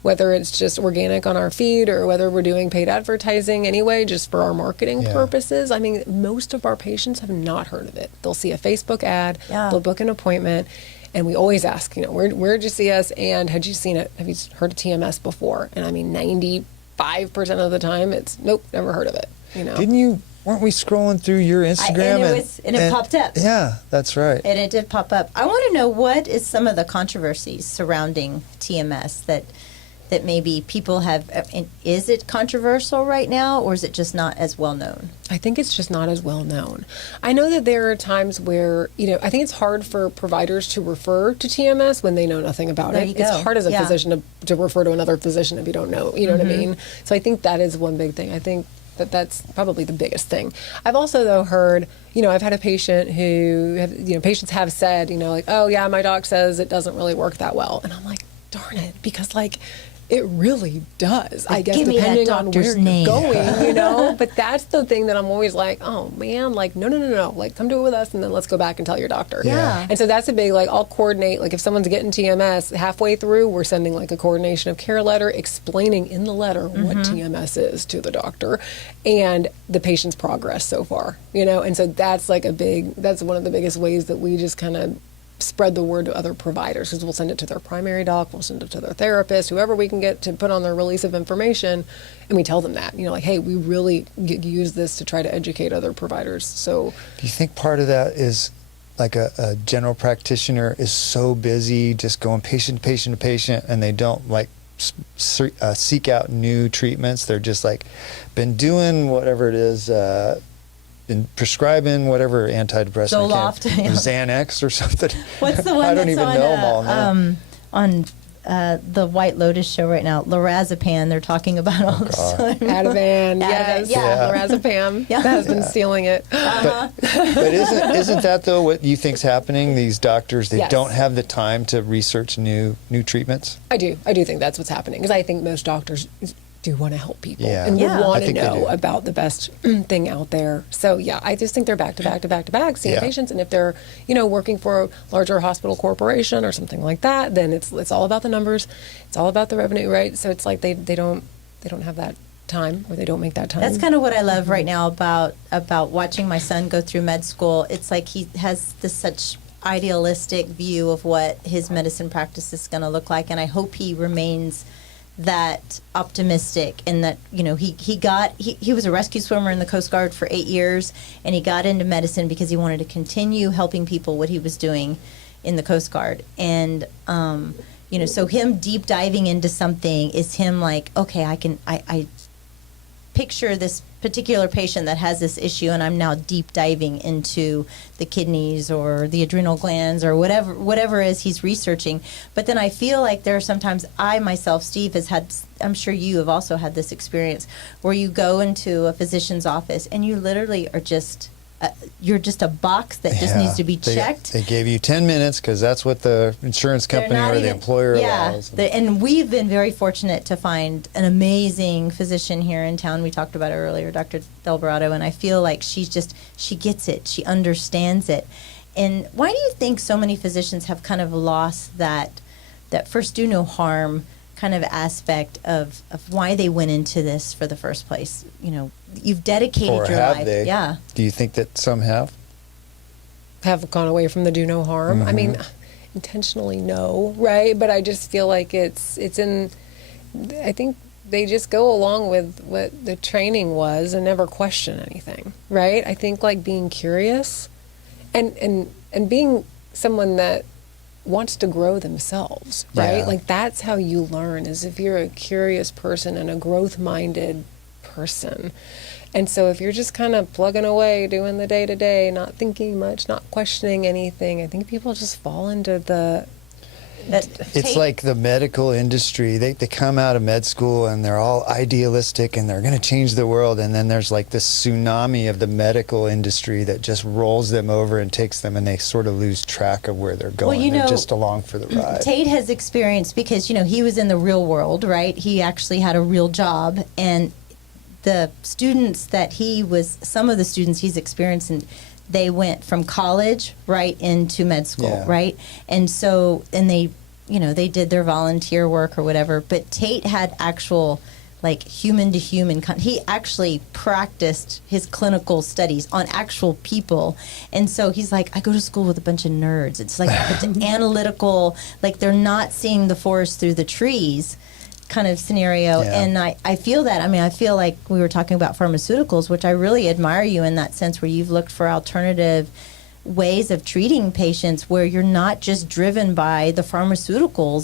whether it's just organic on our feed or whether we're doing paid advertising anyway, just for our marketing Yeah. purposes. I mean, most of our patients have not heard of it. They'll see a Facebook ad, Yeah. they'll book an appointment, and we always ask, where'd you see us, and had you seen it? Have you heard of TMS before? And I mean, 95% of the time, it's nope, never heard of it. Weren't we scrolling through your Instagram? And it popped up. Yeah, that's right. And it did pop up. I want to know, what is some of the controversies surrounding TMS that maybe people have? Is it controversial right now, or is it just not as well known? I think it's just not as well known. I know that there are times where, I think it's hard for providers to refer to TMS when they know nothing about There it. you It's go. hard as a Yeah. physician to refer to another physician if you don't know, what I mean? So I think that is one big thing. I think that's probably the biggest thing. I've also, though, heard, I've had a patient who, patients have said, like, oh, yeah, my doc says it doesn't really work that well. And I'm like, darn it, because, like, it really does, I guess, give me that depending on doctor's where name. you're going, But that's the thing that I'm always like, oh, man, like, no. Like, come do it with us, and then let's go back and tell your doctor. Yeah. And so that's a big, like, I'll coordinate, like, if someone's getting TMS, halfway through, we're sending, like, a coordination of care letter explaining in the letter what TMS is to the doctor and the patient's progress so far, And so that's, like, that's one of the biggest ways that we just kind of spread the word to other providers, because we'll send it to their primary doc, we'll send it to their therapist, whoever we can get to put on their release of information, and we tell them that, like, hey, we really use this to try to educate other providers. So Do you think part of that is like a general practitioner is so busy just going patient to patient, and they don't like seek out new treatments? They're just like been doing whatever it is, been prescribing whatever antidepressant, Zoloft, or Xanax or something. What's the one I don't that's even on, know them all now. on the White Lotus show right now, lorazepam, they're talking about all the time. Ativan, yes, yeah. lorazepam, Yeah. that has been stealing it. But isn't that though what you think's happening? These doctors, they Yes. don't have the time to research new treatments. I do think that's what's happening, because I think most doctors do want to help people Yeah. and Yeah. would I want to think they know do. about the best thing out there. So yeah, I just think they're back to back to back to back seeing Yeah. patients. And if they're, working for a larger hospital corporation or something like that, then it's all about the numbers. It's all about the revenue, right? So it's like they don't have that time, or they don't make that time. That's kind of what I love right now about watching my son go through med school. It's like he has this such idealistic view of what his medicine practice is going to look like, and I hope he remains that optimistic, and that he was a rescue swimmer in the Coast Guard for 8 years, and he got into medicine because he wanted to continue helping people what he was doing in the Coast Guard. And so him deep diving into something is him like, okay, I picture this particular patient that has this issue, and I'm now deep diving into the kidneys or the adrenal glands or whatever it is he's researching. But then I feel like there are sometimes I myself, Steve, has had, I'm sure you have also had this experience, where you go into a physician's office and you literally are just you're just a box that just needs to be checked. They gave you 10 minutes because that's what the insurance company or the employer allows. And we've been very fortunate to find an amazing physician here in town. We talked about it earlier, Dr. Delberado, and I feel like she gets it. She understands it. And why do you think so many physicians have kind of lost that first do no harm kind of aspect of why they went into this for the first place? You've dedicated Or your have life. they? Yeah. Do you think that some have? Have gone away from the do no harm. I mean, intentionally no, right? But I just feel like it's in. I think they just go along with what the training was and never question anything, right? I think like being curious, and being someone that wants to grow themselves, right? Yeah. Like that's how you learn, is if you're a curious person and a growth-minded person. And so if you're just kind of plugging away, doing the day-to-day, not thinking much, not questioning anything, I think people just fall into the... It's like the medical industry. They come out of med school and they're all idealistic and they're going to change the world. And then there's like this tsunami of the medical industry that just rolls them over and takes them, and they sort of lose track of where they're going. Well, they're just along for the ride. Tate has experienced, because, he was in the real world, right? He actually had a real job, and the students that some of the students he's experiencing, they went from college right into med school, right? And so, and they did their volunteer work or whatever, but Tate had actual, like, human to human, he actually practiced his clinical studies on actual people. And so he's like, I go to school with a bunch of nerds. It's like, it's analytical, like they're not seeing the forest through the trees kind of scenario. And I feel that. I mean, I feel like we were talking about pharmaceuticals, which I really admire you in that sense, where you've looked for alternative ways of treating patients, where you're not just driven by the pharmaceutical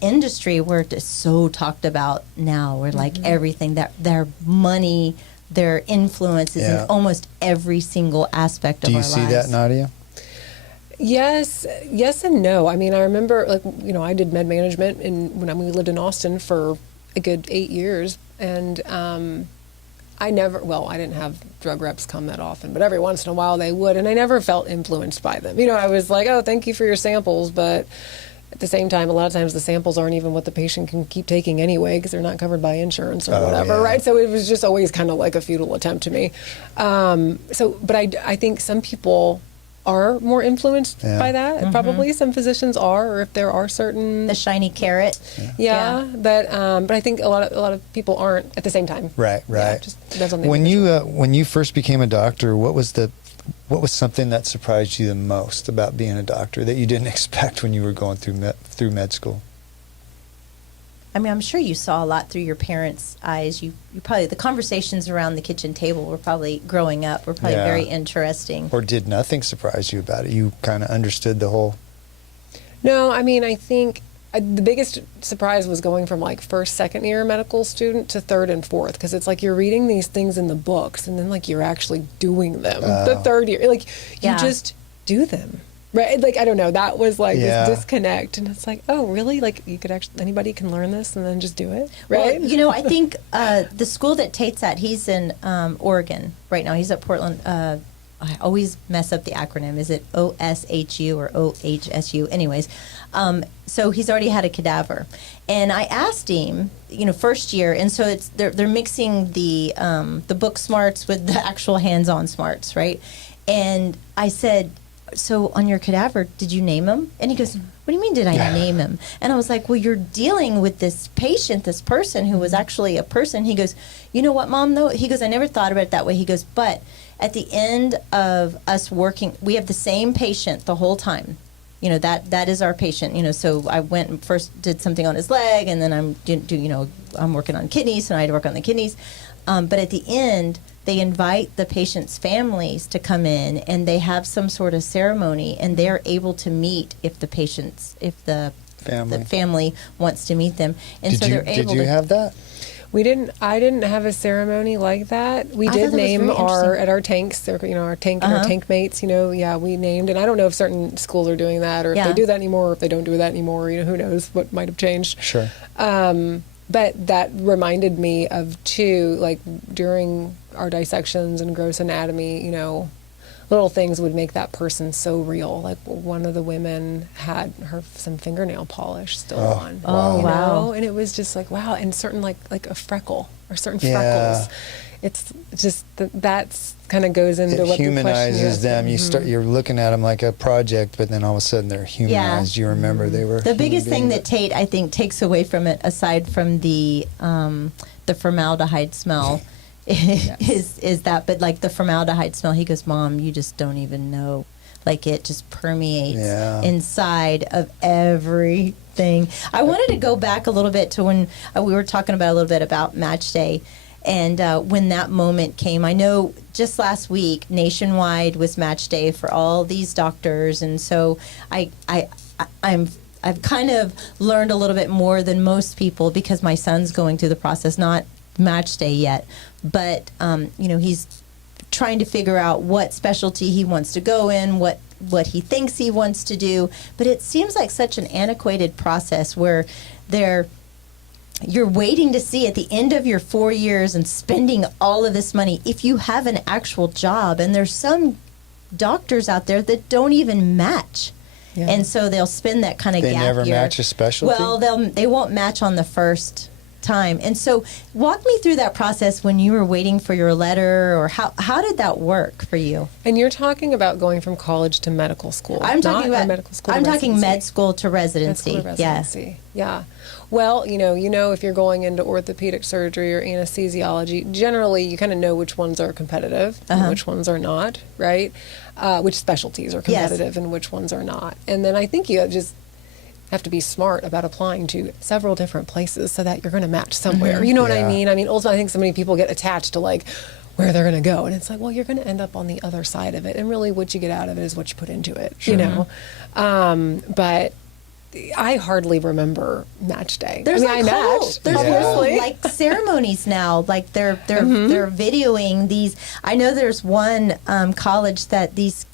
industry, where it's so talked about now, where like everything, that their money, their influence is in almost every single aspect of our lives. Do you see that, Nadia? Yes and no. I mean, I remember, like, I did med management when we lived in Austin for a good 8 years, and I didn't have drug reps come that often, but every once in a while they would, and I never felt influenced by them. I was like, oh, thank you for your samples, but at the same time, a lot of times the samples aren't even what the patient can keep taking anyway, because they're not covered by insurance or whatever, right? So it was just always kind of like a futile attempt to me. But I think some people are more influenced by that. Probably some physicians are, or if there are certain the shiny carrot. But I think a lot of people aren't at the same time. Right. Yeah, just depends on the when individual. you first became a doctor, what was something that surprised you the most about being a doctor that you didn't expect when you were going through med school? I mean, I'm sure you saw a lot through your parents' eyes. You probably, the conversations around the kitchen table were probably, growing up, were probably very interesting. Or did nothing surprise you about it? You kind of understood the whole... No, I mean, I think the biggest surprise was going from like first, second year medical student to third and fourth, because it's like you're reading these things in the books and then like you're actually doing them. The third year, like you just do them. Right, like I don't know. That was like this disconnect, and it's like, oh, really? Like anybody can learn this and then just do it, right? Well, I think the school that Tate's at, he's in Oregon right now. He's at Portland I always mess up the acronym. Is it OSHU or OHSU? Anyways, so he's already had a cadaver, and I asked him, first year, and so they're mixing the book smarts with the actual hands-on smarts, right? And I said, so on your cadaver, did you name him? And he goes, what do you mean did I name him? And I was like, well, you're dealing with this patient, this person who was actually a person. He goes, you know what, Mom, though? He goes, I never thought about it that way. He goes, but at the end of us working, we have the same patient the whole time. That is our patient. So I went and first did something on his leg, and then I'm working on kidneys, and I had to work on the kidneys. But at the end, they invite the patient's families to come in, and they have some sort of ceremony, and they're able to meet if the family wants to meet them. And Did you have that? I didn't have a ceremony like that. We did name our tanks, our tank mates, we named, and I don't know if certain schools are doing that, or if they do that anymore, or if they don't do that anymore, who knows what might have changed. Sure. But that reminded me of during our dissections and gross anatomy, little things would make that person so real. Like one of the women had some fingernail polish still on. Oh, wow. And it was just like, wow. And certain like a freckle or certain freckles. It's just that's kind of goes into what humanizes them. You're looking at them like a project, but then all of a sudden they're humanized. You remember they were the biggest thing that Tate, I think, takes away from it, aside from the formaldehyde smell, is that. But like the formaldehyde smell, he goes, Mom, you just don't even know. Like it just permeates inside of everything. I wanted to go back a little bit to when we were talking about a little bit about match day. And when that moment came, I know just last week, nationwide was match day for all these doctors. And so I've kind of learned a little bit more than most people because my son's going through the process, not match day yet. But, he's trying to figure out what specialty he wants to go in, what he thinks he wants to do. But it seems like such an antiquated process where you're waiting to see at the end of your 4 years and spending all of this money if you have an actual job. And there's some doctors out there that don't even match. Yeah. And so they'll spend that kind of gap year. They never match a specialty? Well, they won't match on the first time. And so walk me through that process when you were waiting for your letter, or how did that work for you? And you're talking about going from college to medical school. I'm talking about medical school. I'm talking med school to residency. Med school to residency. Yeah. Well, if you're going into orthopedic surgery or anesthesiology, generally you kind of know which ones are competitive and which ones are not, right? Which specialties are competitive and which ones are not. And then I think you just have to be smart about applying to several different places so that you're going to match somewhere. You know what I mean? I mean, ultimately, I think so many people get attached to where they're going to go, and it's like, well, you're going to end up on the other side of it, and really, what you get out of it is what you put into it. Sure. But I hardly remember match day. There's I matched. There's whole ceremonies now. Like they're videoing these. I know there's one college that these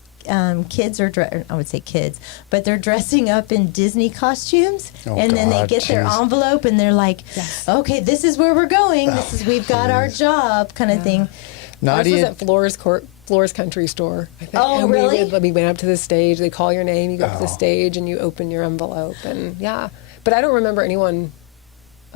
kids are, I would say kids, but they're dressing up in Disney costumes, and then they get their envelope, and they're like, okay, this is where we're going. We've got our job, kind of thing. Nadia was at Floor's Country Store, I think. Oh, and really? We went up to the stage. They call your name. You go up to the stage, and you open your envelope, and But I don't remember anyone.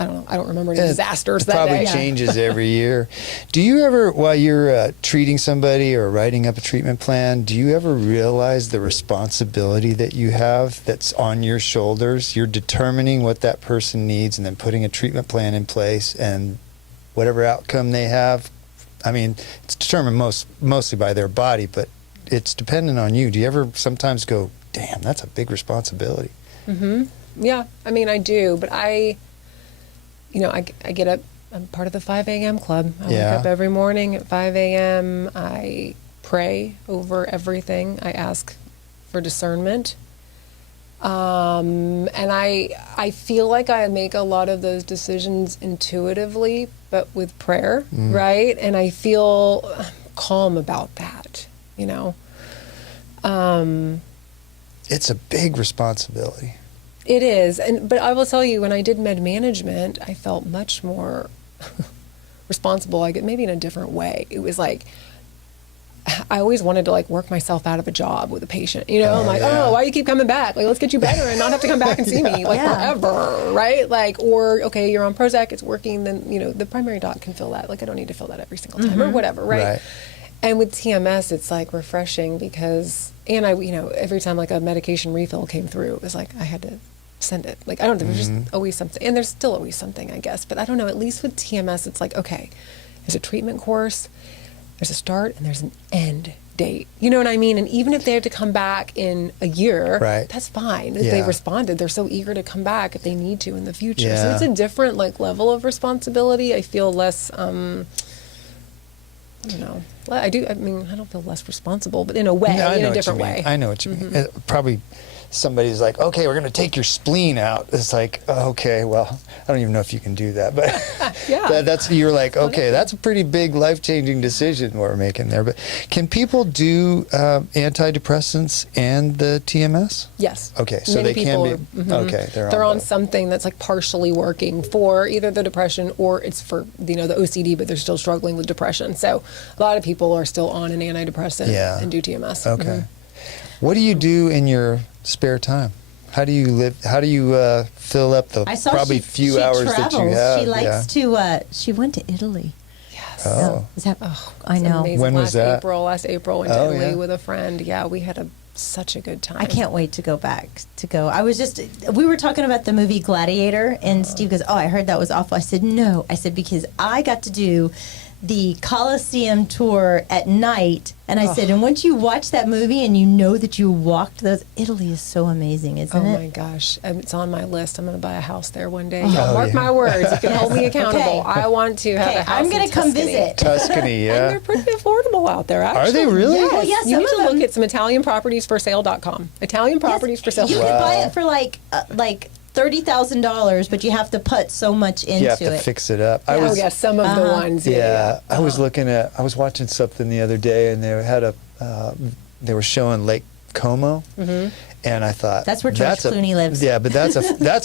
I don't remember any disasters that probably day. Changes every year. Do you ever, while you're treating somebody or writing up a treatment plan, do you ever realize the responsibility that you have that's on your shoulders? You're determining what that person needs and then putting a treatment plan in place, and whatever outcome they have, I mean, it's determined mostly by their body, but it's dependent on you. Do you ever sometimes go, damn, that's a big responsibility? Mm-hmm. Yeah, I mean, I do, but I get up, I'm part of the 5 a.m. club. I wake up every morning at 5 a.m. I pray over everything. I ask for discernment. And I feel like I make a lot of those decisions intuitively, but with prayer, right? And I feel calm about that, It's a big responsibility. It is, but I will tell you, when I did med management, I felt much more responsible. Maybe in a different way. It was like I always wanted to like work myself out of a job with a patient. You know, I'm like, yeah. oh, why do you keep coming back? Like, let's get you better and not have to come back and see me like forever, right? Like, or okay, you're on Prozac, it's working. Then you know the primary doc can fill that. Like, I don't need to fill that every single time or whatever, right? And with TMS, it's like refreshing because, and I, you know, every time like a medication refill came through, it was like I had to send it. Like, I don't know, there's just always something, and there's still always something, I guess. But I don't know. At least with TMS, it's like okay, there's a treatment course. There's a start and there's an end date. You know what I mean? And even if they have to come back in a year, that's fine. If they responded, they're so eager to come back if they need to in the future. So it's a different like level of responsibility. I feel less, I don't know. I mean, I don't feel less responsible, but in a way, in a different way. I know what you mean. Probably somebody's like, okay, we're going to take your spleen out. It's like, oh, okay, well, I don't even know if you can do that. But that's you're like, okay, that's a pretty big life-changing decision we're making there. But can people do antidepressants and the TMS? Yes. Okay, so Many they can be, people okay, they're on something that's like partially working for either the depression or it's for, you know, the OCD, but they're still struggling with depression. So a lot of people are still on an antidepressant and do TMS. Okay. What do you do in your spare time? How do you live? How do you fill up the probably few hours that you have? She likes to. She went to Italy. Yes. Oh, is that? I know. Amazing. When was that? Last April, went to Italy with a friend. Yeah, we had such a good time. I can't wait to go back. I was just. We were talking about the movie Gladiator, and Steve goes, "Oh, I heard that was awful." I said, "No." I said because I got to do the Colosseum tour at night, and I said, and once you watch that movie and you know that you walked those, Italy is so amazing, isn't it? Oh my gosh, it's on my list. I'm going to buy a house there one day. Y'all mark my words. You can hold me accountable. Okay. I want to have a house. I'm going to come visit. Tuscany, And they're pretty affordable out there, actually. Are they really? Yes. Oh, yeah, You some need to of them. look at some ItalianPropertiesForSale.com. ItalianPropertiesForSale. You can buy it for like $30,000, but you have to put so much into it. You have to fix it up. Some of the ones. I was I was watching something the other day, and they had they were showing Lake Como, and I thought that's where George Clooney lives. Yeah, but that's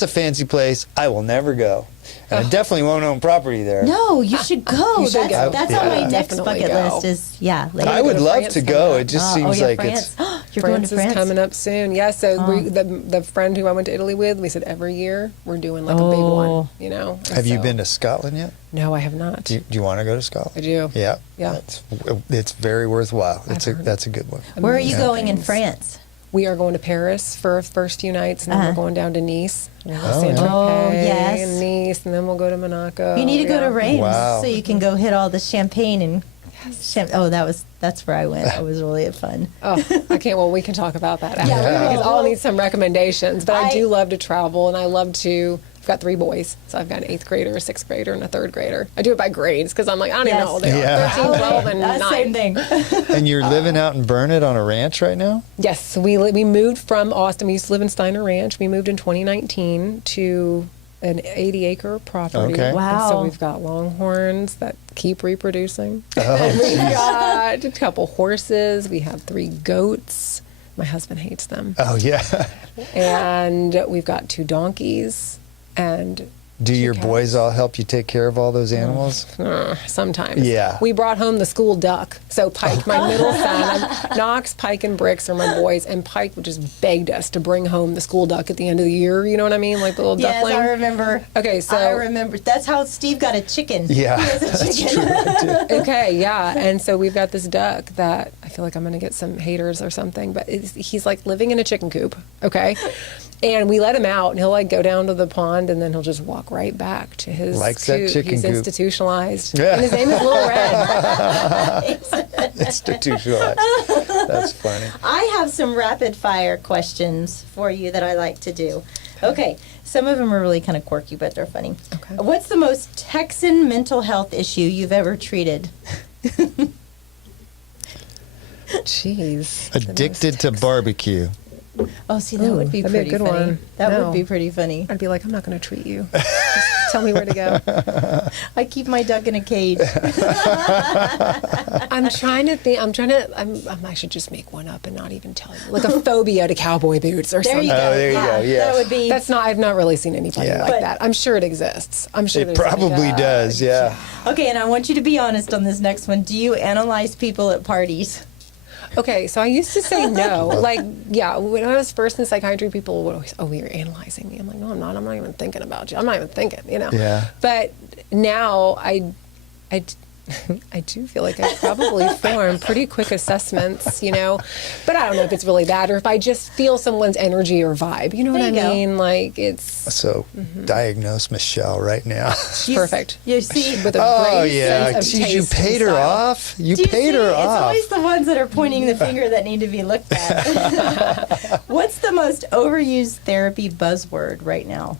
a fancy place. I will never go, and I definitely won't own property there. No, you should go. You should go. That's on my next Definitely bucket go. list. I would love to go. It just seems like France. it's. You're France going to France? is coming up soon. Yeah, so the friend who I went to Italy with, we said every year we're doing like a big one, you know. And Have you been to Scotland yet? No, I have not. Do you want to go to Scotland? I do. Yeah. Yeah. It's very worthwhile. heard. That's a good one. Where are you Amazing going in things. France? We are going to Paris for our first few nights, and then we're going down to Nice. And we'll go to Saint yeah. Tropez yes. and Nice, and then we'll go to Monaco. You need to go to Reims Wow. so you can go hit all the champagne and. That's where I went. It was really fun. Oh, I can't. Well, we can talk about that after. Yeah, Because I'll need some recommendations. But I do love to travel, and I love to. I've got 3 boys, so I've got an 8th grader, a 6th grader, and a 3rd grader. I do it by grades because I'm like, I don't even know how old they are. 13, 12, and 9. Same thing. And you're living out in Burnett on a ranch right now? Yes, we moved from Austin. We used to live in Steiner Ranch. We moved in 2019 to an 80-acre property. Okay. Wow. And so we've got longhorns that keep reproducing. Oh, And we've got a couple horses. We have 3 goats. My husband hates them. Oh, yeah. And we've got 2 donkeys. And Do your cats. boys all help you take care of all those animals? Sometimes. Yeah. We brought home the school duck. So Pike, my middle son, Knox, Pike, and Bricks are my boys. And Pike just begged us to bring home the school duck at the end of the year. You know what I mean? Like the little Yes, duckling. I remember. Okay, so I remember. That's how Steve got a chicken. Yeah, He has a that's chicken. true. I do. Okay, yeah. And so we've got this duck that I feel like I'm going to get some haters or something, but he's like living in a chicken coop, okay? And we let him out, and he'll like go down to the pond, and then he'll just walk right back to his Likes that coop. chicken He's coop. institutionalized. Yeah. And his name is Little Red. Institutionalized. That's funny. I have some rapid fire questions for you that I like to do. Okay, some of them are really kind of quirky, but they're funny. Okay. What's the most Texan mental health issue you've ever treated? Jeez. Addicted to barbecue. Oh, see, that would be that'd be a pretty good funny. one. That No. would be pretty funny. I'd be like, I'm not going to treat you. Just tell me where to go. I keep my duck in a cage. I'm trying to think. I should just make one up and not even tell you. Like a phobia to cowboy boots or There something. you go. Oh, there you go, yes. That would be. That's not. I've not really seen anybody Yeah. like But- that. I'm sure it exists. I'm sure It probably does, yeah. Okay, and I want you to be honest on this next one. Do you analyze people at parties? Okay, so I used to say no. Like, yeah, when I was first in psychiatry, people would always, oh, you're analyzing me. I'm like, no, I'm not. I'm not even thinking about you. I'm not even thinking, you know. Yeah. But now I do feel like I probably form pretty quick assessments, you know. But I don't know if it's really that or if I just feel someone's energy or vibe. You know what I There you go. mean? Like, it's So diagnose Michelle right now. You perfect. You see, With a Oh great yeah, sense of Geez, you taste and paid her style. off. You do you paid see? her It's off. always the ones that are pointing the finger that need to be looked at. What's the most overused therapy buzzword right now?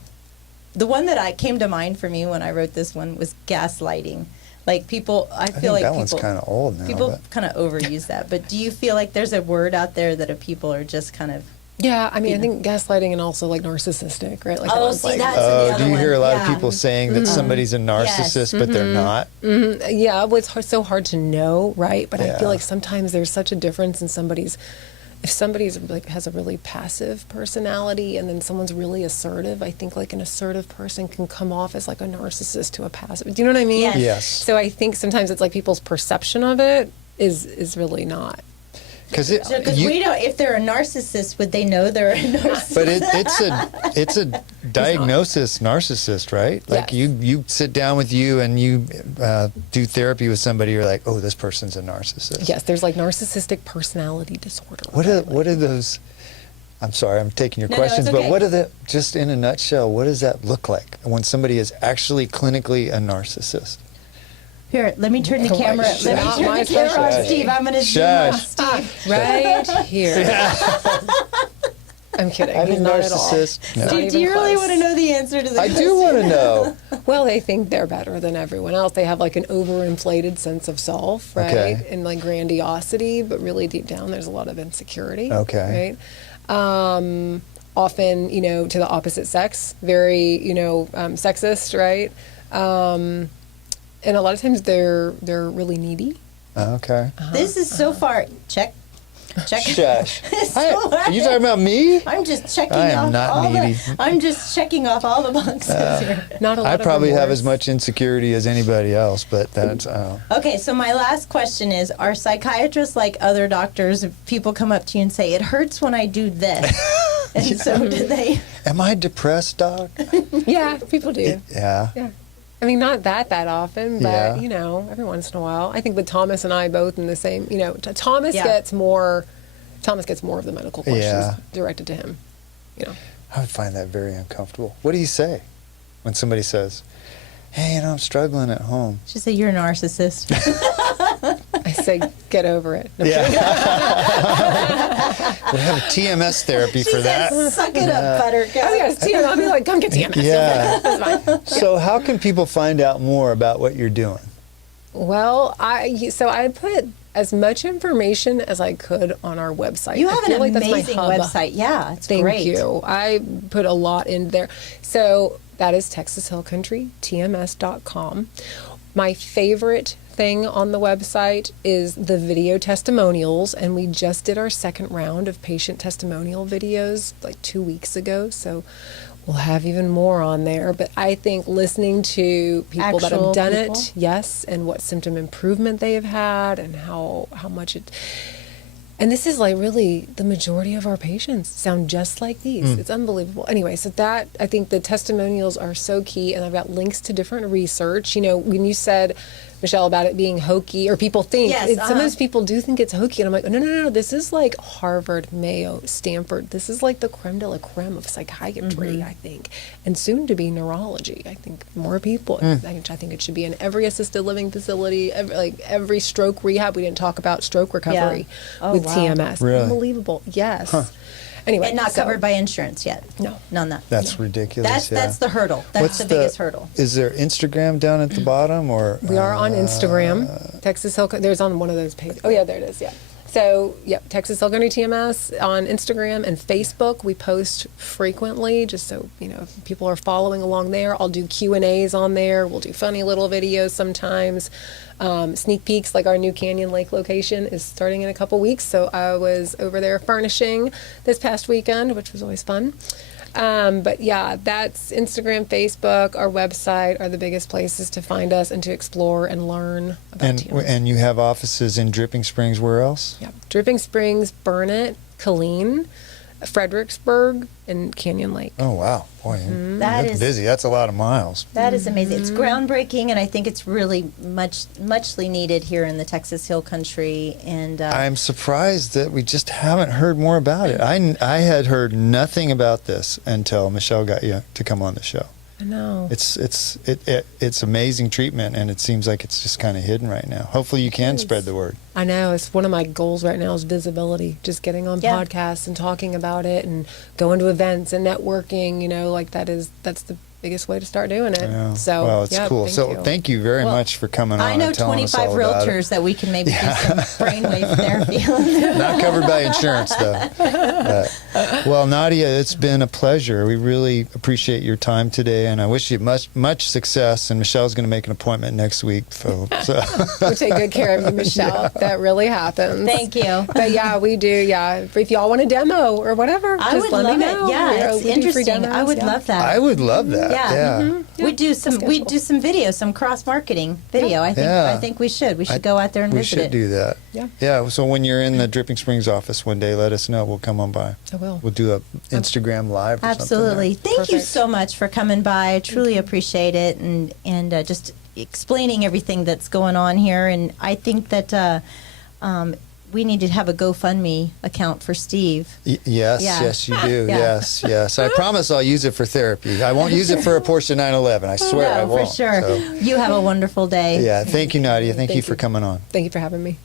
The one that came to mind for me when I wrote this one was gaslighting. Like people, I think feel like that people, one's kind of old now. people but- kind of overuse that. But do you feel like there's a word out there that people are just kind of? Yeah, I mean, I think gaslighting and also like narcissistic, right? Like Oh, one's see, like, that's the Oh, other do you hear a one. lot of Yeah. people saying that somebody's a narcissist, but they're not? yeah, well, so hard to know, right? But I Yeah. feel like sometimes there's such a difference in if somebody's like has a really passive personality and then someone's really assertive, I think like an assertive person can come off as like a narcissist to a passive. Do you know what I mean? Yes. Yes. So I think sometimes it's like people's perception of it is really not. Because Because we don't. If they're a narcissist, would they know they're a narcissist? but it's a diagnosis narcissist, right? Like Yes. you sit down with you and you do therapy with somebody, you're like, oh, this person's a narcissist. Yes, there's like narcissistic personality disorder. What right? are what are those? I'm sorry, I'm taking your No, questions, it's but okay. what are the, just in a nutshell, what does that look like when somebody is actually clinically a narcissist? Here, let me turn the Oh, camera. shush. Let me Not turn my the camera on specialty. Steve. I'm going to zoom on Shush. Steve. Right here. I'm kidding. I'm a He's not at all. narcissist. It's No. not Do even you really close. want to know the answer to the I question? do want to know. Well, they think they're better than everyone else. They have like an overinflated sense of self, right? Okay. And like grandiosity, but really deep down there's a lot of insecurity. Okay. Right? Often, you know, to the opposite sex, very, you know, sexist, right? And a lot of times they're really needy. Okay. This is so far. Check. Shush. So Are you talking about me? I'm just checking I am off not all needy. I'm just checking off all the boxes here. Not a lot I of probably have remorse. as much insecurity as anybody else, but that's Okay, so my last question is: are psychiatrists like other doctors? If people come up to you and say, "It hurts when I do this," and so do they? am I depressed, doc? Yeah, people do. Yeah. Yeah. I mean, not that often, but, Yeah. you know, every once in a while. I think with Thomas and I both in the same, you know, Thomas Yeah. gets more of the medical questions Yeah. directed to him, you know. I would find that very uncomfortable. What do you say when somebody says, hey, you know, I'm struggling at home? She said, "You're a narcissist." I say, get over it. No, Yeah. We have TMS therapy She for that. said, "Suck it up, Buttercup." Oh, yes, TMS. I'll be like, come get TMS. Yeah. That's fine. So how can people find out more about what you're doing? Well, I put as much information as I could on our website. You I have feel an like that's my amazing hub. website. Yeah, it's Thank great. you. I put a lot in there. So that is Texas Hill Country, TMS.com. My favorite thing on the website is the video testimonials, and we just did our second round of patient testimonial videos like 2 weeks ago. So we'll have even more on there. But I think listening to people that Actual have done people? it, yes, and what symptom improvement they have had and how much it. And this is like really the majority of our patients sound just like these. It's unbelievable. Anyway, so that, I think the testimonials are so key, and I've got links to different research. You know, when you said, Michelle, about it being hokey, or people think, Yes, sometimes people do think it's hokey, and I'm like, no, this is like Harvard, Mayo, Stanford. This is like the creme de la creme of psychiatry, I think, and soon to be neurology. I think more people, I think it should be in every assisted living facility, every stroke rehab. We didn't talk about stroke recovery Oh, with wow. TMS. Really? Unbelievable. Yes. Anyway, And not so- covered by insurance yet. No. None of that. That's ridiculous. That's the hurdle. That's What's the biggest hurdle. Is there Instagram down at the bottom, or We are on Instagram, Texas Hill. There's on one of those pages. Oh yeah, there it is. Yeah. So yep, Texas Hill Country TMS on Instagram and Facebook. We post frequently, just so you know, if people are following along there. I'll do Q&As on there. We'll do funny little videos sometimes. Sneak peeks, like our new Canyon Lake location is starting in a couple weeks. So I was over there furnishing this past weekend, which was always fun. But yeah, that's Instagram, Facebook, our website are the biggest places to find us and to explore and learn about TMS. And you have offices in Dripping Springs. Where else? Yeah, Dripping Springs, Burnett, Killeen, Fredericksburg, and Canyon Lake. Oh wow, boy, That that's is- busy. That's a lot of miles. That is amazing. It's groundbreaking, and I think it's really muchly needed here in the Texas Hill Country. And I'm surprised that we just haven't heard more about it. I had heard nothing about this until Michelle got you to come on the show. I know. It's amazing treatment, and it seems like it's just kind of hidden right now. Hopefully, you can spread the word. I know. It's one of my goals right now is visibility. Just getting on Yeah. podcasts and talking about it and going to events and networking, like that's the biggest way to start doing it. Yeah. So, well, it's yeah, cool. Thank you very Well, much for coming on. I know and telling us 25 all about it. realtors that we can maybe do some brainwave therapy. Not covered by insurance, though. Well, Nadia, it's been a pleasure. We really appreciate your time today, and I wish you much success. And Michelle's going to make an appointment next week. So. We take good care of you, Michelle. That really happens. Thank you. But yeah, we do. Yeah, if y'all want a demo or whatever, I just would let love me it. know. Yeah, We it's do free interesting. demos, I would yeah. love that. I would love that. Yeah. Yeah, We do some video, some cross marketing video. Yeah. I think we should. We should go out there and We visit should it. do that. Yeah. Yeah. So when you're in the Dripping Springs office one day, let us know. We'll come on by. I will. We'll do a Instagram live. Or Absolutely. Something Thank you Perfect. so much for coming by. I truly appreciate it and just explaining everything that's going on here. And I think that we need to have a GoFundMe account for Steve. Yes, Yeah. yes, you do. Yeah. Yes. I promise I'll use it for therapy. I won't use it for a Porsche 911. I swear I No, won't. for sure. So, You have a wonderful day. yeah. Thank you, Nadia. Thank you Thank for you. coming on. Thank you for having me.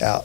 Out.